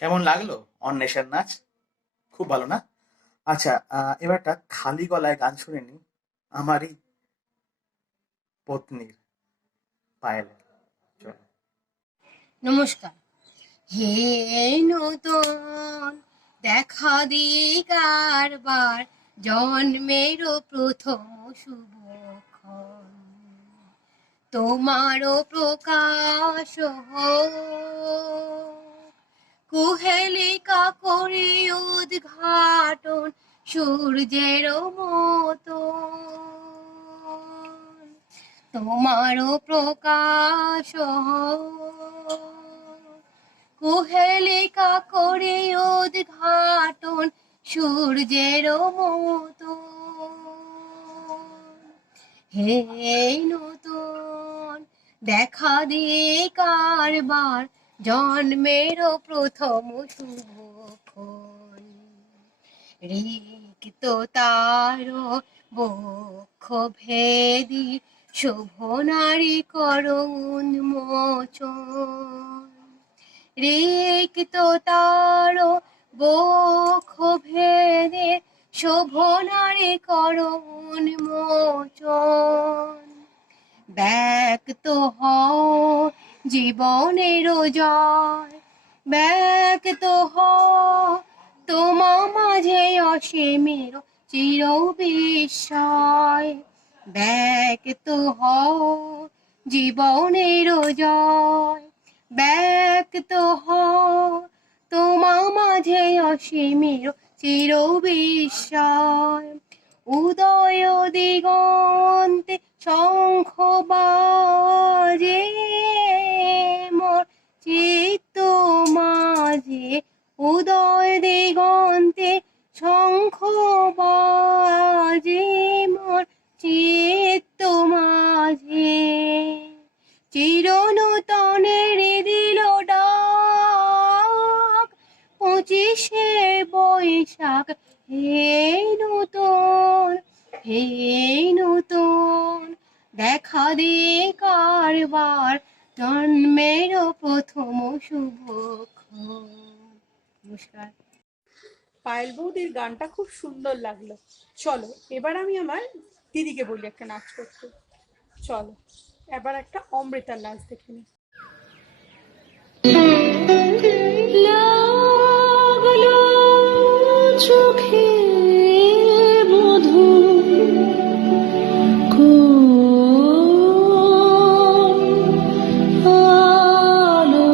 কেমন লাগলো অন্বেষার নাচ? খুব ভালো না? আচ্ছা, এবার একটা খালি গলায় গান শুনে নি আমারই পত্নীর, পায়েল। চলো। নমস্কার। হে নূতন দেখা দিয়ে কারবার, জন্মেরও প্রথম শুভক্ষণ, তোমারও প্রকাশ হোক, কুহেলিকা করি উদ্ঘাটন সূর্যের মতো, তোমারও প্রকাশ হোক, কুহেলিকা করি উদ্ঘাটন সূর্যের মতো। হে নূতন দেখা দিয়ে কারবার, জন্মেরও প্রথম শুভক্ষণ, রিক্ত তার বক্ষ ভেদি শোভনারী কর উন্মোচন, রিক্ত তার বক্ষ ভেদে শোভনারী কর উন্মোচন, ব্যক্ত হও জীবনের জয়, ব্যক্ত হও তোমা মাঝে অসীমের চির বিস্ময়, ব্যক্ত হও জীবনের জয়, ব্যক্ত হও তোমা মাঝে অসীমের চির বিস্ময়, উদয় দিগন্তে শঙ্খ বাজে মোর চিত্ত মাঝে, উদয় দিগন্তে শঙ্খ বাজে মোর চিত্ত মাঝে, চিরনূতনের দিল ডাক 25শে বৈশাখ, হে নূতন, হে নূতন দেখা দিয়ে কারবার, জন্মেরও প্রথম শুভক্ষণ। নমস্কার। পায়েল বৌদির গানটা খুব সুন্দর লাগলো। চলো এবার আমি আমার দিদিকে বলি একটা নাচ করতে। চলো এবার একটা অমৃতার নাচ দেখে নিই। লাগলো চোখে মধু, আলো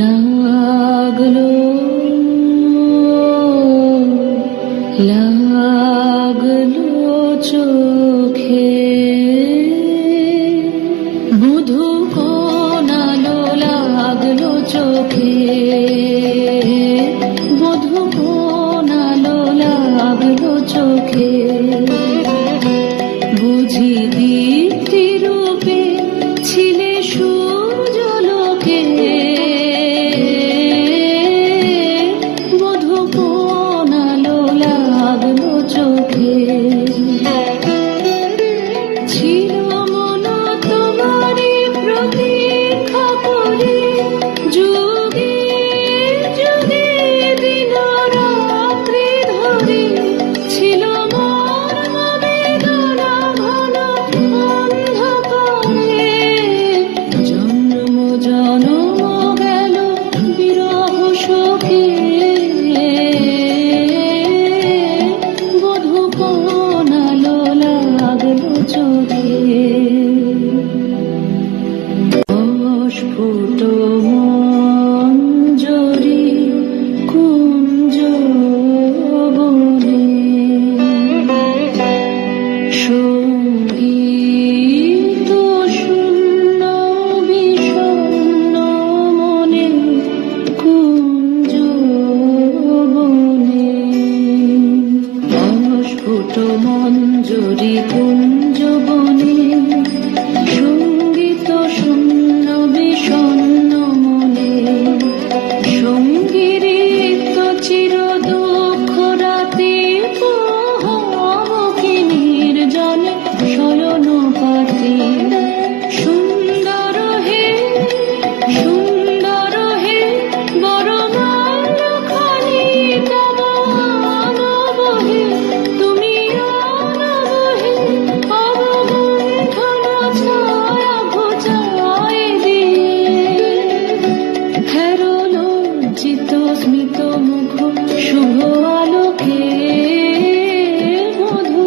লাগলো, লাগলো চোখে মধু, কোন আলো লাগলো চোখে, মধু কোন আলো লাগলো চোখে, বুঝি দীপ্তি রূপে ছিলে সূর্যলোকে, মধু কোন আলো লাগলো স্মিত মুখ শুভ আলোকে মধু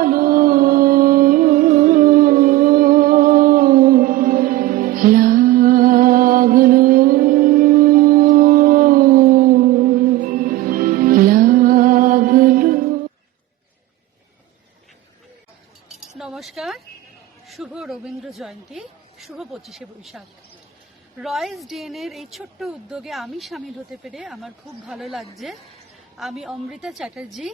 আলো লাগলো নমস্কার, শুভ রবীন্দ্র জয়ন্তী, শুভ 25শে বৈশাখ। রয়েস ডিএনএর এই ছোট্ট উদ্যোগে আমি সামিল হতে পেরে আমার খুব ভালো লাগছে। আমি অমৃতা চ্যাটার্জি।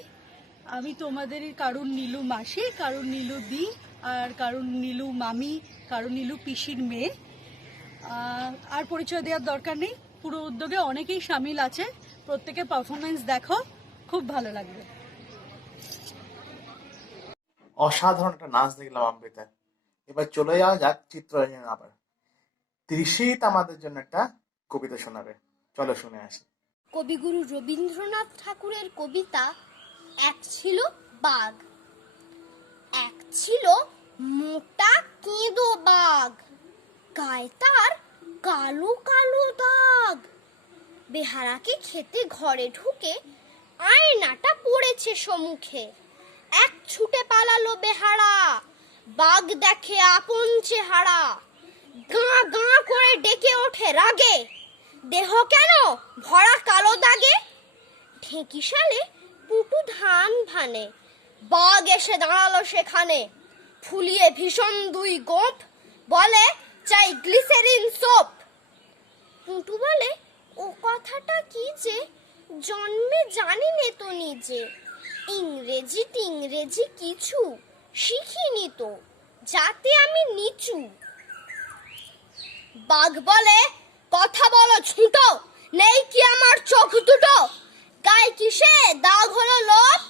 আমি তোমাদের কারুর নীলু মাসি, কারুর নীলু দি, আর কারুর নীলু মামি, কারুর নীলু পিসির মেয়ে। আর পরিচয় দেওয়ার দরকার নেই, পুরো উদ্যোগে অনেকেই সামিল আছে। প্রত্যেকের পারফরমেন্স দেখো, খুব ভালো লাগবে। অসাধারণ একটা নাচ দেখলাম অমৃতা। এবার চলে যাওয়া যাক চিত্ররঞ্জন। আবার তৃষিত আমাদের জন্য একটা কবিতা শোনাবে, চলো শুনে আসি। কবিগুরু রবীন্দ্রনাথ ঠাকুরের কবিতা এক ছিল বাঘ, এক ছিল মোটা কেঁদো বাঘ, গায়ে তার কালো কালো দাগ। বেহারাকে খেতে ঘরে ঢুকে আয়নাটা পড়েছে সম্মুখে। এক ছুটে পালালো বেহারা, বাঘ দেখে আপন চেহারা। গাঁ গাঁ করে ডেকে ওঠে রাগে, দেহ কেন ভরা কালো দাগে। ঢেঁকিশালে পুটু ধান ভানে, বাঘ এসে দাঁড়ালো সেখানে। ফুলিয়ে ভীষণ দুই গোঁফ, বলে চাই গ্লিসেরিন সোপ। পুটু বলে ও কথাটা কি যে, জন্মে জানি নে তো নিজে। ইংরেজি টিংরেজি কিছু শিখিনি তো, যাতে আমি নিচু। বাঘ বলে কথা বলো ছুটো, নেই কি আমার চোখ দুটো। গায়ে কিসে দাগ হলো লোপ,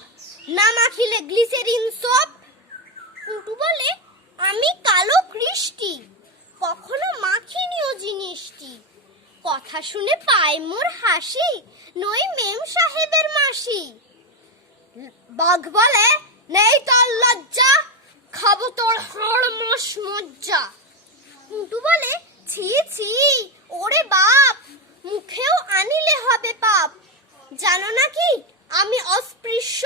না মাখিলে গ্লিসেরিন সোপ। পুটু বলে আমি কালো কৃষ্টি, কখনো মাখিনিও জিনিসটি। কথা শুনে পায় মোর হাসি, নই মেম সাহেবের মাসি। বাঘ বলে নেই তোর লজ্জা, খাবো তোর হাড় মাস মজ্জা। পুটু বলে ছি ছি ওরে বাপ, মুখেও আনিলে হবে পাপ। জানো নাকি আমি অস্পৃশ্য,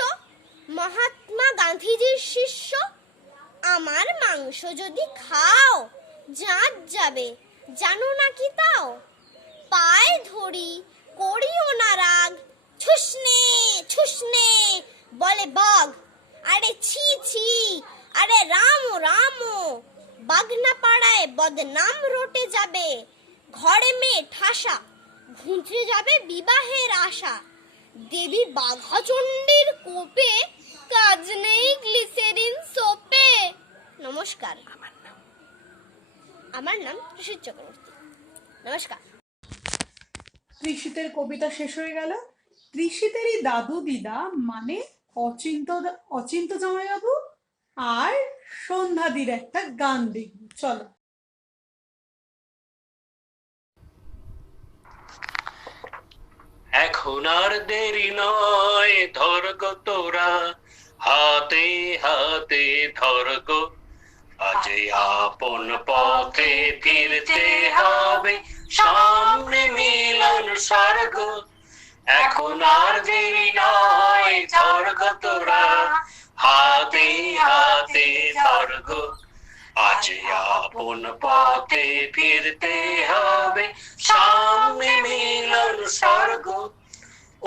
মহাত্মা গান্ধীজির শিষ্য। আমার মাংস যদি খাও জাত যাবে, জানো নাকি তাও। পায়ে ধরি করিও না রাগ, ছুসনে ছুসনে বলে বাঘ। আরে ছি ছি, আরে রামো রামো, বাগনা পাড়ায় বদনাম রটে যাবে। ঘরে মেয়ে ঠাসা, ঘুঁচে যাবে বিবাহের আশা। দেবী বাঘাচণ্ডীর কোপে, কাজ নেই গ্লিসেরিন সোপে। নমস্কার, আমার নাম ঋষিত চক্রবর্তী। নমস্কার। তৃষিতের কবিতা শেষ হয়ে গেল। তৃষিতেরই দাদু দিদা মানে অচিন্ত জামাইবাবু আর সন্ধ্যাদির একটা গান দেখব, চলো। এখন আর দেরি নয়, ধর গো তোরা হাতে হাতে ধর গো। আজ আপন পথে ফিরতে হবে, সামনে মিলন স্বর্গ। এখন আর দেরি নয়, ধর গো তোরা হাতে হাতে ধর গো। আজ আপন পথে ফিরতে হবে, সামনে মিলন স্বর্গ।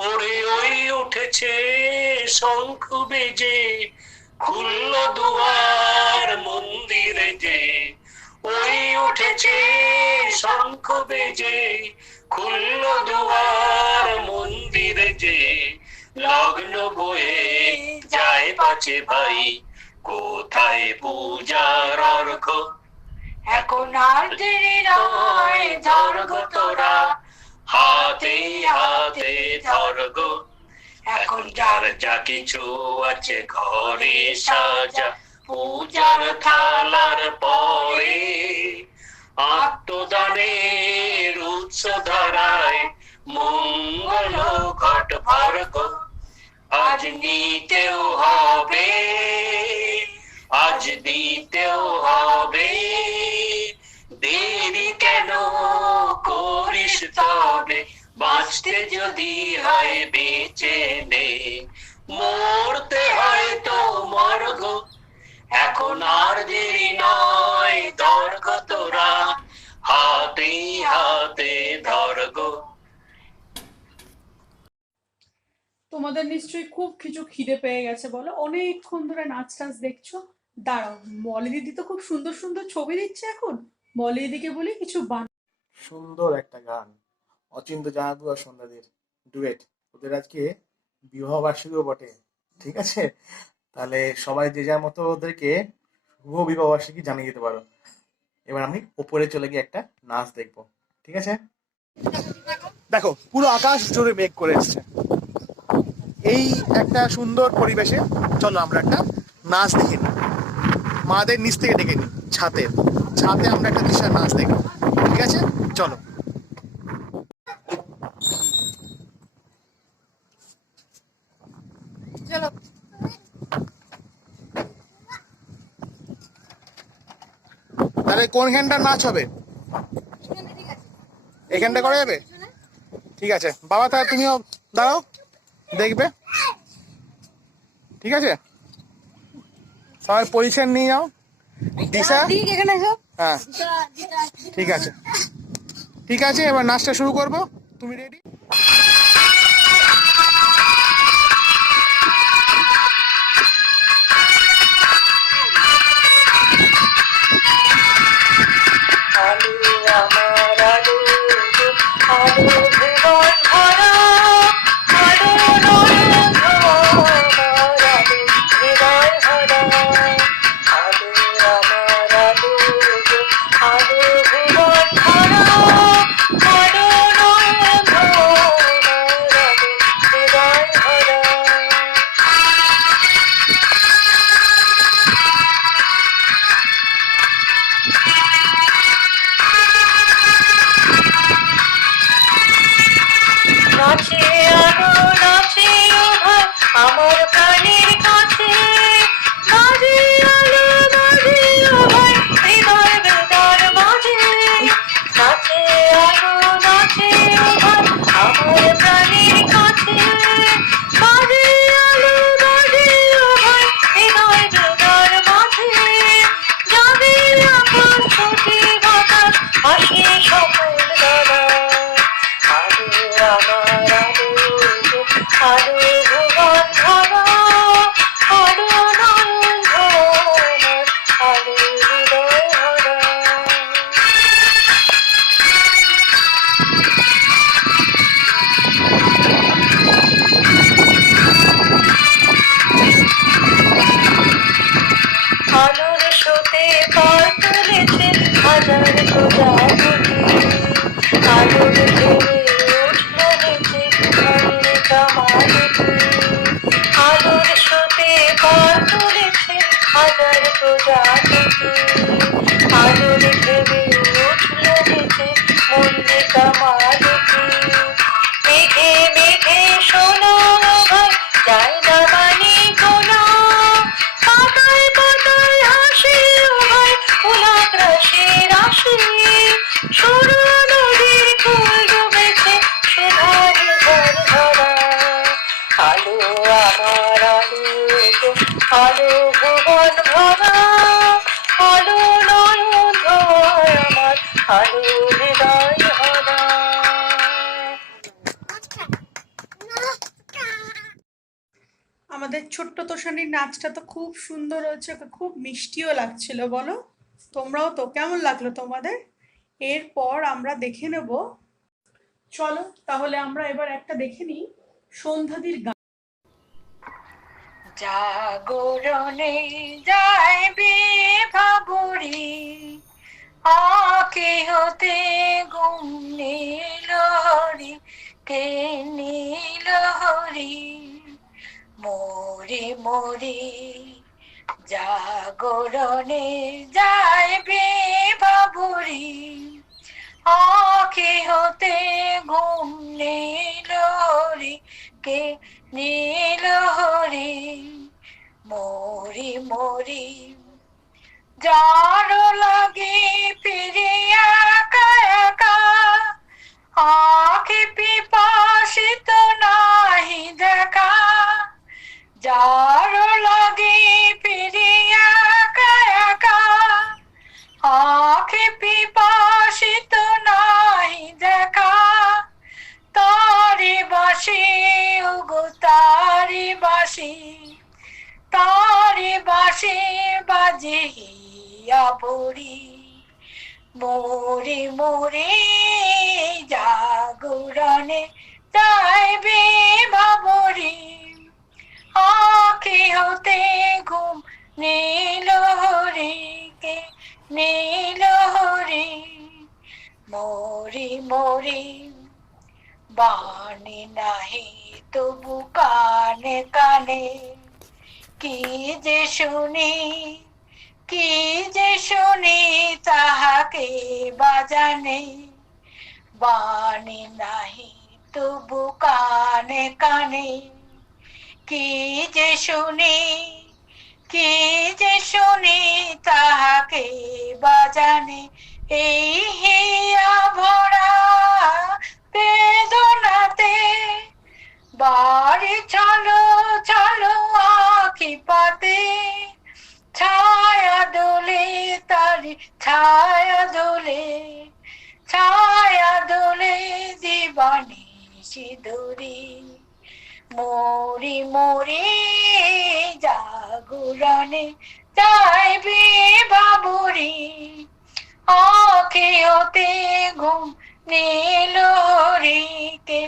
ওরে ওই উঠেছে শঙ্খ বেজে, খুলল দুয়ার মন্দিরে যে। ওই উঠেছে শঙ্খ বেজে, খুলল দুয়ার মন্দিরে যে। লগ্ন বয়ে যায় পাছে ভাই, কোথায় পূজার অর্ঘ। এখন আর দেরি নয়, ধর গো তোরা হাতে হাতে ধর গো। এখন যার যা কিছু আছে ঘরে সাজা, পূজার থালার পরে। আত্মদানের উৎস ধারায় মঙ্গল ঘট ভর গো। আজ নিতেও হবে, আজ দিতেও হবে, দেরি কেন করিস তবে, বাঁচতে যদি হয় বেঁচে নে, মরতে হয় তো মরগ, এখন আর দেরি নয়, ধর্গ তোরা হাতে হাতে ধর্গ। তোমাদের নিশ্চয়ই খুব কিছু খিদে পেয়ে গেছে বলো, অনেকক্ষণ ধরে নাচ টাচ দেখছো। দাঁড়াও, মলি দিদি তো খুব সুন্দর সুন্দর ছবি দিচ্ছে এখন, মলি দিদিকে বলি কিছু সুন্দর একটা গান, অচিন্ত জানাবু আর সন্ধ্যাদের ডুয়েট। ওদের আজকে বিবাহ বার্ষিকীও বটে, ঠিক আছে? তাহলে সবাই যে যার মতো ওদেরকে শুভ বিবাহ বার্ষিকী জানিয়ে দিতে পারো। এবার আমি ওপরে চলে গিয়ে একটা নাচ দেখবো, ঠিক আছে? দেখো পুরো আকাশ জুড়ে মেঘ করে এসছে। এই একটা সুন্দর পরিবেশে চলো আমরা একটা নাচ দেখে নিই। মাদের নিচ থেকে ডেকে নিই, ছাতে আমরা একটা দিশার নাচ দেখি, ঠিক আছে? চলো। চলো। তাহলে কোনখানটা নাচ হবে? এখানটা করা যাবে? ঠিক আছে বাবা, তাহলে তুমিও দাঁড়াও, দেখবে, ঠিক আছে? সবাই পজিশন নিয়ে যাও। দিশা হ্যাঁ ঠিক আছে, ঠিক আছে, এবার নাচটা শুরু করবো, তুমি রেডি? নাচে আলো নাচে ভাই আমার প্রাণের কাছে, বাজে আলো বাজে ভাই হৃদয় বেদার মাঝে, নাচে আলো নাচে ভাই আমার প্রাণের কাছে, বাজে আলো বাজে ভাই হৃদয় বেদার মাঝে, যাবে আকাশ ছুটি বাতাস আসে সকল দাদা, আলো ভুবন ভরা, আলো নয়ন ভরা, আলো হৃদয় ভরা। আলোর স্রোতে পার তুলেছে হাজার প্রজাপতি, আলোর ঢেউয়ে উঠল নেচে মনের কামালতি, আলোর স্রোতে পার তুলেছে হাজার প্রজাপতি, আলোর ঢেউয়ে উঠল নেচে মনের কামালতি, মেঘে মেঘে শোনো ভাই যায় না বাণী গোনা, পাতায় পাতায় হাসি ভাই উলাক রাশি রাশি, সরু নদীর কুল ডুবেছে সুধার ঝড় ধরা, আলো আমার আলো গো, আলো ভুবন ভরা, আলো নয়ন ভরা আমার, আলো হৃদয় ভরা। আমাদের ছোট্ট তোষানির নাচটা তো খুব সুন্দর হয়েছে, ওকে খুব মিষ্টিও লাগছিল বলো। তোমরাও তো, কেমন লাগলো তোমাদের? এরপর আমরা দেখে নেব, চলো তাহলে আমরা এবার একটা দেখে নিই সন্ধ্যাদির গান। জাগরণে যাইবে ভাবুরি, আকে হতে ঘুম নীলহরি, কে নীলহরি, মরি মরি জাগরণে যাইবে ভাবুরি, আঁখি হতে ঘুম নীলহরি, কে নীলহরি, মরি মরি যার লাগে ফিরিয়া আবরি মোরে মোরে জাগরণে চাইবে বাবরি আঁখি হতে ঘুম নীলহরিকে নীলহরি মোরে মোরে বাণী নাহি তবু কানে কানে কি যে শুনি কি যে শুনি তাহাকে বাজানে বাণী নাহি তবু কানে কানে কি যে শুনি কি যে শুনি তাহাকে বাজানে এই হিয়া ভরা বেদনাতে বাড়ি চলো চলো আখি পাতে ছায়া দোলে তারি ছায়া দোলে দিবানি সিঁদুরি মরি মরি জাগরণে চাইবে বাবুরি আঁখি হতে ঘুম নীলহরিকে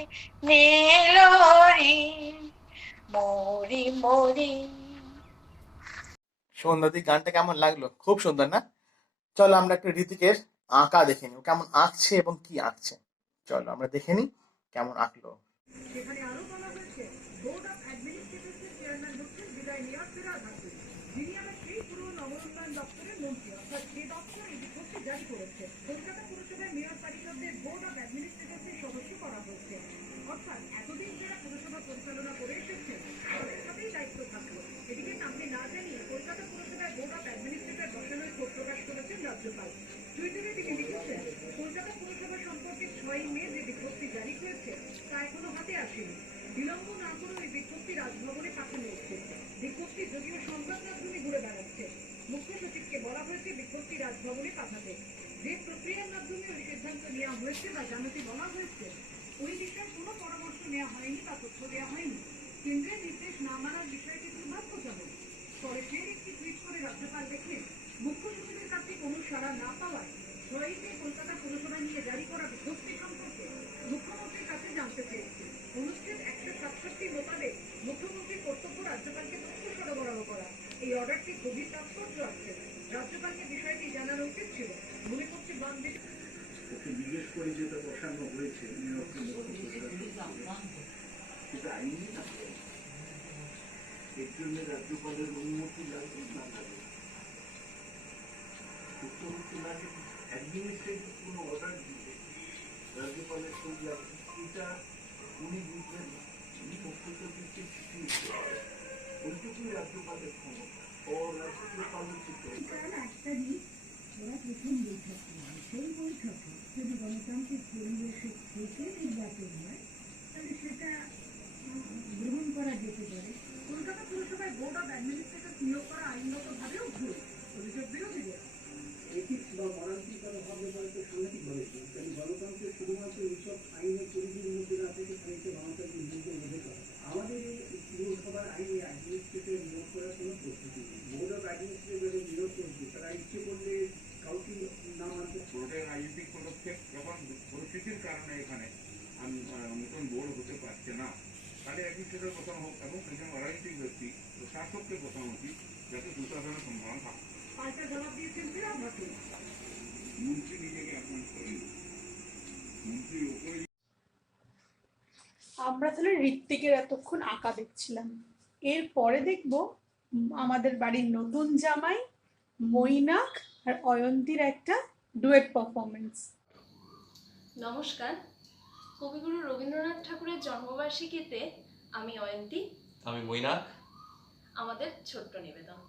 নীলহরি মরি মরি। সন্ধ্যাদি গানটা কেমন লাগলো? খুব সুন্দর না? চলো আমরা একটু ঋতিকের আঁকা দেখে নিই, ও কেমন আঁকছে এবং কি আঁকছে। চলো আমরা দেখে নিই কেমন আঁকলো। সেখানে আরো বলা হয়েছে বোর্ড অফ অ্যাডমিনিস্ট্রেটরের চেয়ারম্যান হচ্ছেন বিদায় নেওয়া ফেরার হাসিন, যিনি আবার সেই পুরো নগরোন্নয়ন দপ্তরের মন্ত্রী, অর্থাৎ যে দপ্তর এই বিজ্ঞপ্তি জারি করেছে। কলকাতা পুরসভায় মেয়র পরিষদের বোর্ড অফ অ্যাডমিনিস্ট্রেটরের সদস্য করা হয়েছে, অর্থাৎ এতদিন যারা পুরসভা পরিচালনা করে এসেছেন তাদের হাতেই দায়িত্ব থাকলো। এদিকে নামটি না জানিয়ে কলকাতা পুরসভায় বোর্ড অফ অ্যাডমিনিস্ট্রেটর বসানোর ক্ষোভ প্রকাশ করেছেন রাজ্যপাল। টুইটারে তিনি লিখেছেন, কলকাতা পুরসভা সম্পর্কে 6 মে যে বিজ্ঞপ্তি জারি হয়েছে তা এখনো হাতে আসেনি। বিলম্ব না করে ওই বিজ্ঞপ্তি রাজভবনে পাঠানো উচিত। বিজ্ঞপ্তি যদিও সংবাদ মাধ্যমে ঘুরে বেড়াচ্ছে, মুখ্য সচিবকে বলা হয়েছে বিজ্ঞপ্তি রাজভবনে পাঠাতে। যে প্রক্রিয়ার মাধ্যমে ওই সিদ্ধান্ত নেওয়া হয়েছে বা জানাতে বলা হয়েছে ওই বিষয়ে কোনো পরামর্শ নেওয়া হয়নি বা তথ্য দেওয়া হয়নি। কেন্দ্রের নির্দেশ না মানার বিষয়টি দুর্ভাগ্যজনক। পরে ফের একটি টুইট করে রাজ্যপাল লেখেন, মুখ্য সচিবের কাছে কোনো সাড়া না পাওয়ায় 6 মে কলকাতা পুরসভা নিয়ে জারি করা বিজ্ঞপ্তি সম্পর্কে মুখ্যমন্ত্রীর কাছে জানতে চেয়েছি। অনুচ্ছেদ 167 মোতাবেক মুখ্যমন্ত্রীর কর্তব্য রাজ্যপালকে তথ্য সরবরাহ করা। এই অর্ডারটি গভীর তাৎপর্য আছে। রাজ্যপালকে বিষয়টি জানানো উচিত ছিল। মনে করছে বান্ধব ওকে জিজ্ঞেস করে যেটা বসানো হয়েছে সেটা আইনি না, এর জন্য রাজ্যপালের অনুমতি লাগবে না লাগে, মুখ্যমন্ত্রী লাগে অ্যাডমিনিস্ট্রেটিভ কোনো অর্ডার দিলে রাজ্যপালের সই লাগবে, এটা উনি বুঝবেন না। উনি মুখ্য সচিবকে চিঠি লিখতে পারেন, ওইটুকুই রাজ্যপালের ক্ষমতা। ও রাজ্যপালের চিঠি একটা জিনিস ওরা প্রথম বৈঠক করবে, সেই বৈঠকে যদি গণতান্ত্রিক পরিবেশে থেকে নির্বাচন হয় তাহলে সেটা গ্রহণ করা যেতে পারে। কলকাতা পুরসভায় বোর্ড অফ অ্যাডমিনিস্ট্রেটর নিয়োগ করা আইনগতভাবেও ভুল, অভিযোগ বিরোধীদের। এথিক্স বা মরালিটি করা হবে বলতে সাংঘাতিকভাবে ভুল। কারণ গণতন্ত্রের শুধুমাত্র এইসব আইনের পরিধির মধ্যে না থেকে খানিকটা গণতান্ত্রিক নিয়োগের মধ্যে করা। আমাদের এই পুরসভার আইনে অ্যাডমিনিস্ট্রেটর নিয়োগ করার কোনো প্রস্তুতি নেই। বোর্ড অফ অ্যাডমিনিস্ট্রেটর নিয়োগ করছে, তারা ইচ্ছে করলে কাউকে না মানতে। বোর্ডের রাজনৈতিক পদক্ষেপ যখন পরিস্থিতির কারণে এখানে নতুন বোর্ড হতে পারছে না, তাহলে অ্যাডমিনিস্ট্রেটর বসানো হোক এবং একজন রাজনৈতিক ব্যক্তি শাসককে বসানো উচিত, যাতে দুর্শাসনের সম্ভাবনা থাকে। পাল্টা জবাব দিয়েছেন ফেরার হাসিন। মন্ত্রী নিজেকে অ্যাপয়েন্ট করেন, মন্ত্রীর উপরে। আমরা তাহলে ঋত্বিকের এতক্ষণ আঁকা দেখছিলাম, এরপরে দেখব আমাদের বাড়ির নতুন জামাই মৈনাক আর অয়ন্তীর একটা ডুয়েট পারফরমেন্স। নমস্কার, কবিগুরু রবীন্দ্রনাথ ঠাকুরের জন্মবার্ষিকীতে আমি অয়ন্তী, আমি মৈনাক, আমাদের ছোট্ট নিবেদন।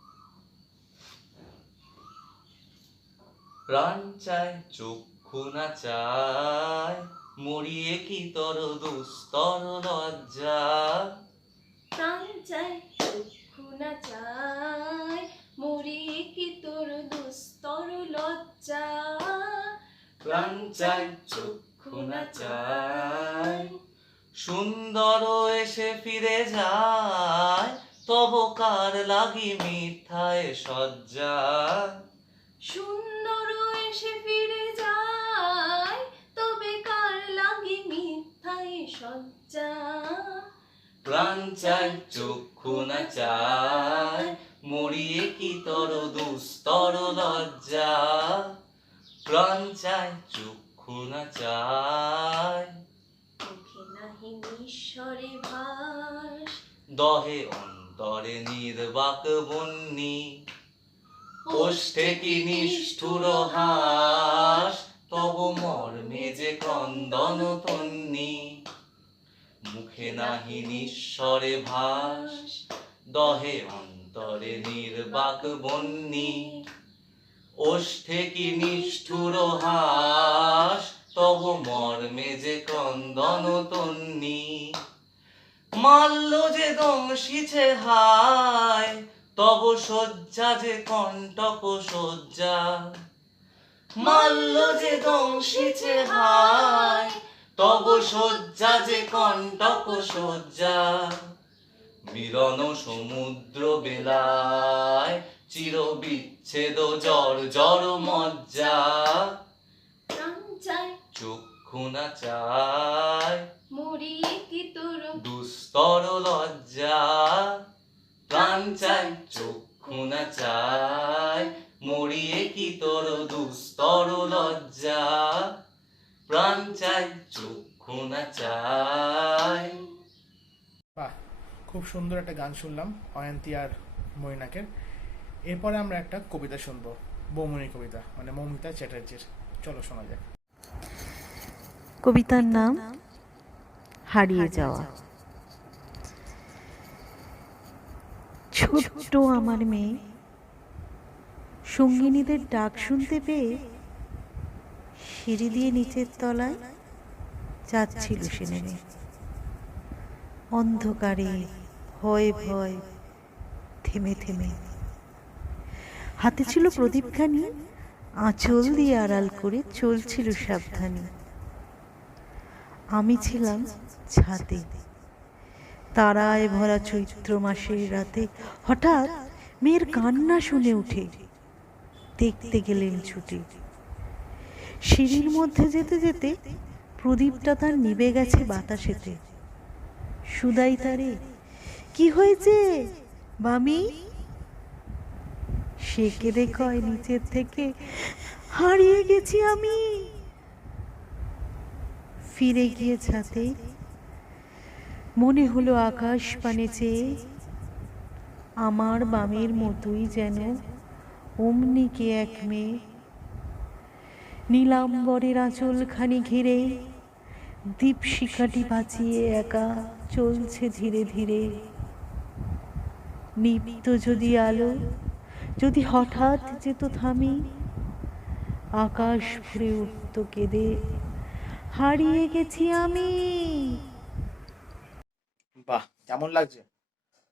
প্রাণ চায় চক্ষু না চায়, মরিয়ে কি তর দুস্তর লজ্জা। প্রাণ চায় চক্ষু না চায়, মরিয়ে কি তোর দুস্তর লজ্জা। প্রাণ চায় চক্ষু না চায়, সুন্দর এসে ফিরে যায়, তব কার লাগি মিথ্যায় সজ্জা। সুন্দর এসে ফিরে যায়, তবে কার লাগে মিথ্যায় সজ্জা। প্রাণ চায় চক্ষু না চায়, মরিয়ে কি তর দুস্তর লজ্জা। প্রাণ চায় চক্ষু না চায়, মুখে নাহি নিঃস্বরে ভাস, দহে অন্তরে নির্বাক বন্যি। ওষ্ঠে কি নিষ্ঠুর হাস, তব মর্মে যে ক্রন্দন তন্নি। মুখে নাহি নিঃস্বরে ভাস, দহে অন্তরে নির্বাক বন্যি। ওষ্ঠে কি নিষ্ঠুর হাস, তব মর্মে যে ক্রন্দন তন্নি। মাল্য যে দংশিছে হায়, তব শয্যা যে কণ্টক শয্যা। মাল্য যে দংশিছে হায়, তব শয্যা যে কণ্টক শয্যা। মিলন সমুদ্র বেলায়, চির বিচ্ছেদ জর জর মজ্জা। প্রাণ চায় চক্ষু না চায়, মরিয়ে কি তোর দুস্তর লজ্জা। প্রাণ চায় চক্ষু না চায়, মরিয়ে কি তোর দুস্তর লজ্জা। প্রাণ চায় চক্ষু না চায়। বাহ, খুব সুন্দর একটা গান শুনলাম অয়ন্তী আর মৈনাকের। এরপরে আমরা একটা কবিতা শুনবো, বৌমনি কবিতা, মানে মৌমিতা চ্যাটার্জির। চলো শোনা যাক। কবিতার নাম হারিয়ে যাওয়া। ছোট্ট আমার মেয়ে সঙ্গিনীদের ডাক শুনতে পেয়ে সিঁড়ি দিয়ে নিচের তলায় যাচ্ছিল সে নেমে। অন্ধকারে ভয়ে ভয় থেমে থেমে, হাতে ছিল প্রদীপখানি, আঁচল দিয়ে আড়াল করে চলছিল সাবধানে। আমি ছিলাম ছাদে, তারায় ভরা চৈত্র মাসের রাতে হঠাৎ মেয়ের কান্না শুনে উঠে দেখতে গেলেন ছুটে। সিঁড়ির মধ্যে যেতে যেতে প্রদীপটা তার নিভে গেছে বাতাসেতে। সুদাই তারে, কি হয়েছে বামি? সে কেঁদে কয় নিচের থেকে, হারিয়ে গেছি আমি। ফিরে গিয়ে ছাতে মনে হলো আকাশ পানে চেয়ে, আমার বামের মতোই যেন অমনি কে এক মেয়ে। নীলাম্বরের আঁচলখানি ঘিরে দীপশিখাটি বাঁচিয়ে একা চলছে ধীরে ধীরে। নিবিত যদি আলো, যদি হঠাৎ যেত থামি, আকাশ ভরে উঠত কেঁদে, হারিয়ে গেছি আমি। বাহ, কেমন লাগছে?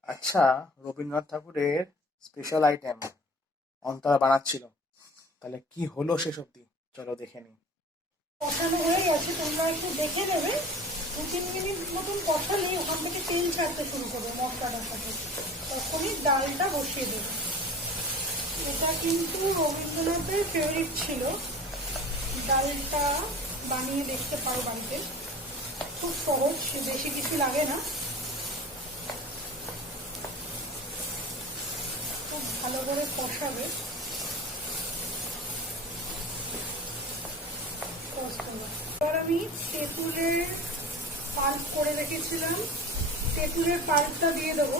আচ্ছা, রবীন্দ্রনাথ ঠাকুরের স্পেশাল আইটেম অন্তরা বানাচ্ছিল, তাহলে কি হলো সেসব দিয়ে চলো দেখে নিই। কষানো হয়ে গেছে, তোমরা একটু দেখে নেবে। 2-3 মিনিট মতন কষালেই ওখান থেকে তেল ছাড়তে শুরু করবে মশলাটার সাথে, তখনই ডালটা বসিয়ে দেবে। এটা কিন্তু রবীন্দ্রনাথের ফেভারিট ছিল। ডালটা বানিয়ে দেখতে পারো বাড়িতে, খুব সহজ, বেশি কিছু লাগে না। খুব ভালো করে কষাবে। এবার আমি তেঁতুলের পাল্প করে রেখেছিলাম, তেঁতুলের পাল্পটা দিয়ে দেবো।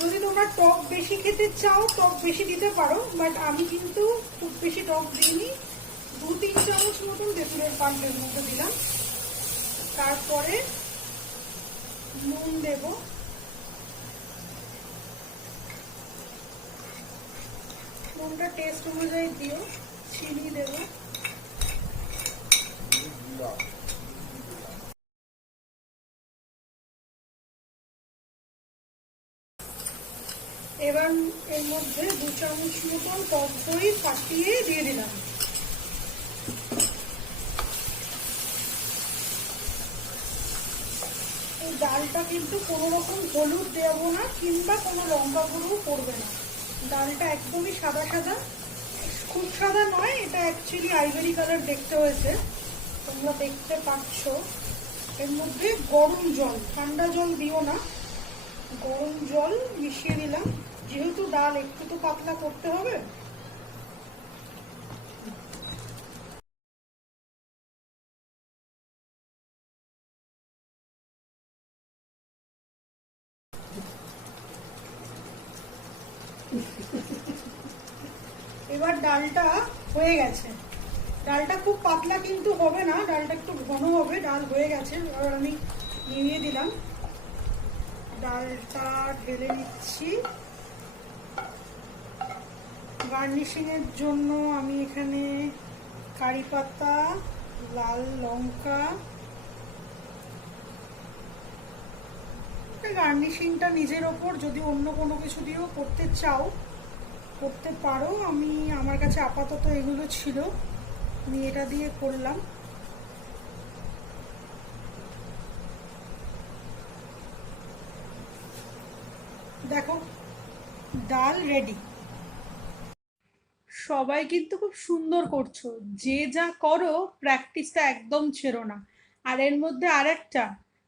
যদি তোমরা টক বেশি খেতে চাও টক বেশি দিতে পারো, বাট আমি কিন্তু খুব বেশি টক দিইনি। 2-3 চামচ মতন তেঁতুলের পাল্পের মধ্যে দিলাম। তারপরে নুন দেব, নুনটা টেস্ট অনুযায়ী দিও। চিনি দেব, এবার এর মধ্যে 2 চামচ মতন টক দই ফাটিয়ে দিয়ে দিলাম। এই ডালটা কিন্তু কোনো রকম হলুদ দেবো না, কিংবা কোনো লঙ্কা গুঁড়ো পড়বে না। ডালটা একদমই সাদা সাদা, খুব সাদা নয়, এটা অ্যাকচুয়ালি আইভরি কালার দেখতে হয়েছে, তোমরা দেখতে পাচ্ছ। এর মধ্যে গরম জল, ঠান্ডা জল দিও না, গরম জল মিশিয়ে দিলাম, যেহেতু ডাল একটু তো পাতলা করতে হবে। এবার ডালটা হয়ে গেছে, ডালটা খুব পাতলা কিন্তু হবে না, ডালটা একটু ঘন হবে। ডাল হয়ে গেছে, এবার আমি নিয়ে দিলাম, ডালটা ঢেলে নিচ্ছি। গার্নিশিং এর জন্য আমি এখানে কারি পাতা, লাল লঙ্কা, গার্নিশিংটা নিজের ওপর, যদি অন্য কোনো কিছু দিয়েও করতে চাও করতে পারো। আমি আমার কাছে আপাতত এগুলো ছিল, আমি এটা দিয়ে করলাম। দেখো ডাল রেডি। সবাই কিন্তু খুব সুন্দর করছো, যে যা করো প্র্যাকটিসটা একদম ছেড়ো না। আর এর মধ্যে আরেকটা,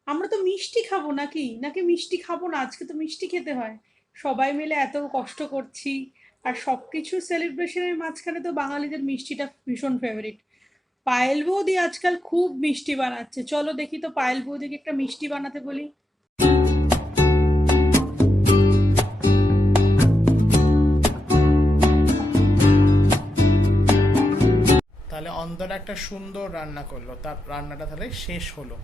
আমরা তো মিষ্টি খাবো নাকি নাকি মিষ্টি খাবো না, আজকে তো মিষ্টি খেতে হয়। সবাই মিলে এত কষ্ট করছি, আর সবকিছু সেলিব্রেশনের মাঝখানে তো বাঙালিদের মিষ্টিটা ভীষণ ফেভারিট। পায়েল বৌদি আজকাল খুব মিষ্টি বানাচ্ছে, চলো দেখি তো পায়েল বৌদিকে একটা মিষ্টি বানাতে বলি। তাহলে অন্তরা একটা সুন্দর রান্না করলো, তার রান্নাটা তাহলে শেষ হলো।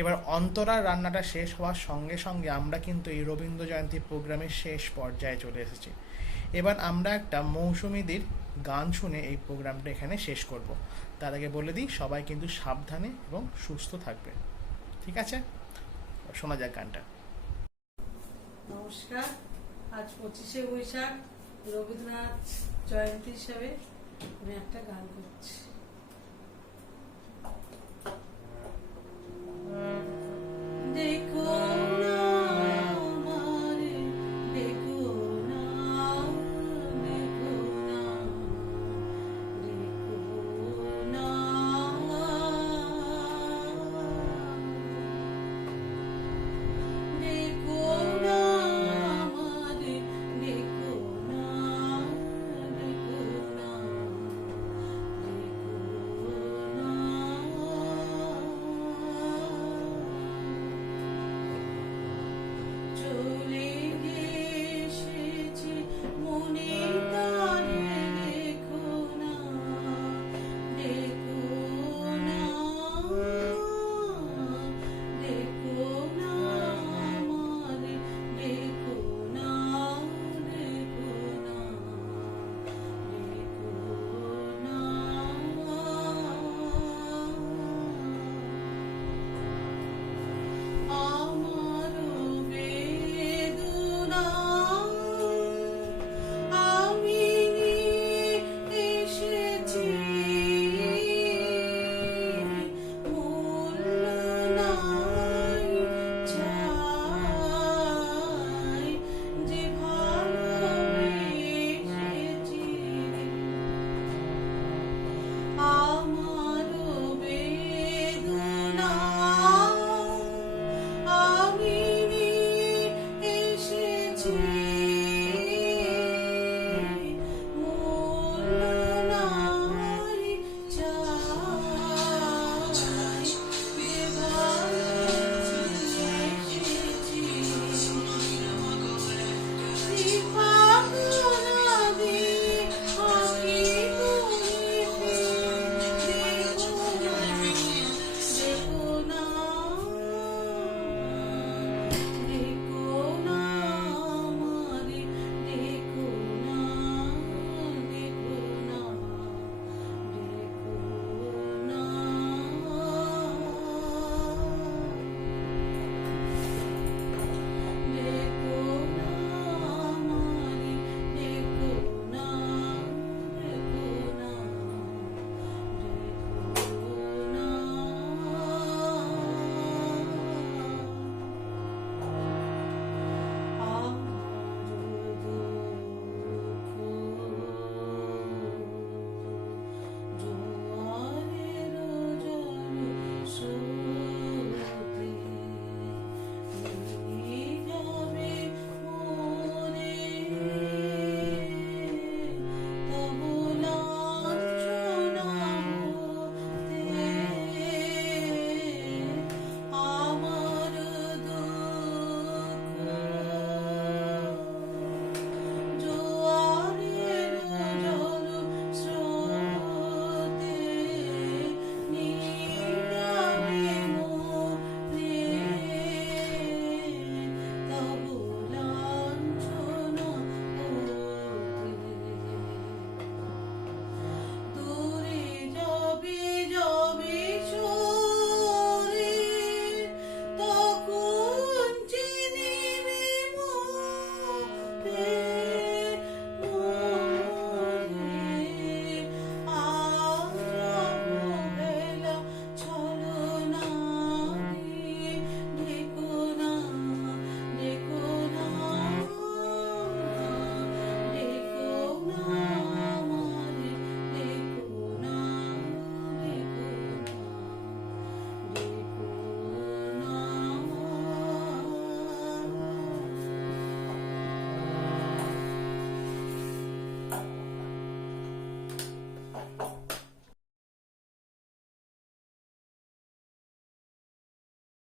এবার অন্তরার রান্নাটা শেষ হওয়ার সঙ্গে সঙ্গে আমরা কিন্তু এই রবীন্দ্র জয়ন্তী প্রোগ্রামের শেষ পর্যায়ে চলে এসেছি। এবার আমরা একটা মৌসুমীদের গান শুনে এই প্রোগ্রামটা এখানে শেষ করব। তার আগে বলে দিই, সবাই কিন্তু সাবধানে এবং সুস্থ থাকবে, ঠিক আছে? শোনা যাক গানটা। নমস্কার, আজ 25শে বৈশাখ রবীন্দ্রনাথ জয়ন্তী হিসাবে আমি একটা গান করছি।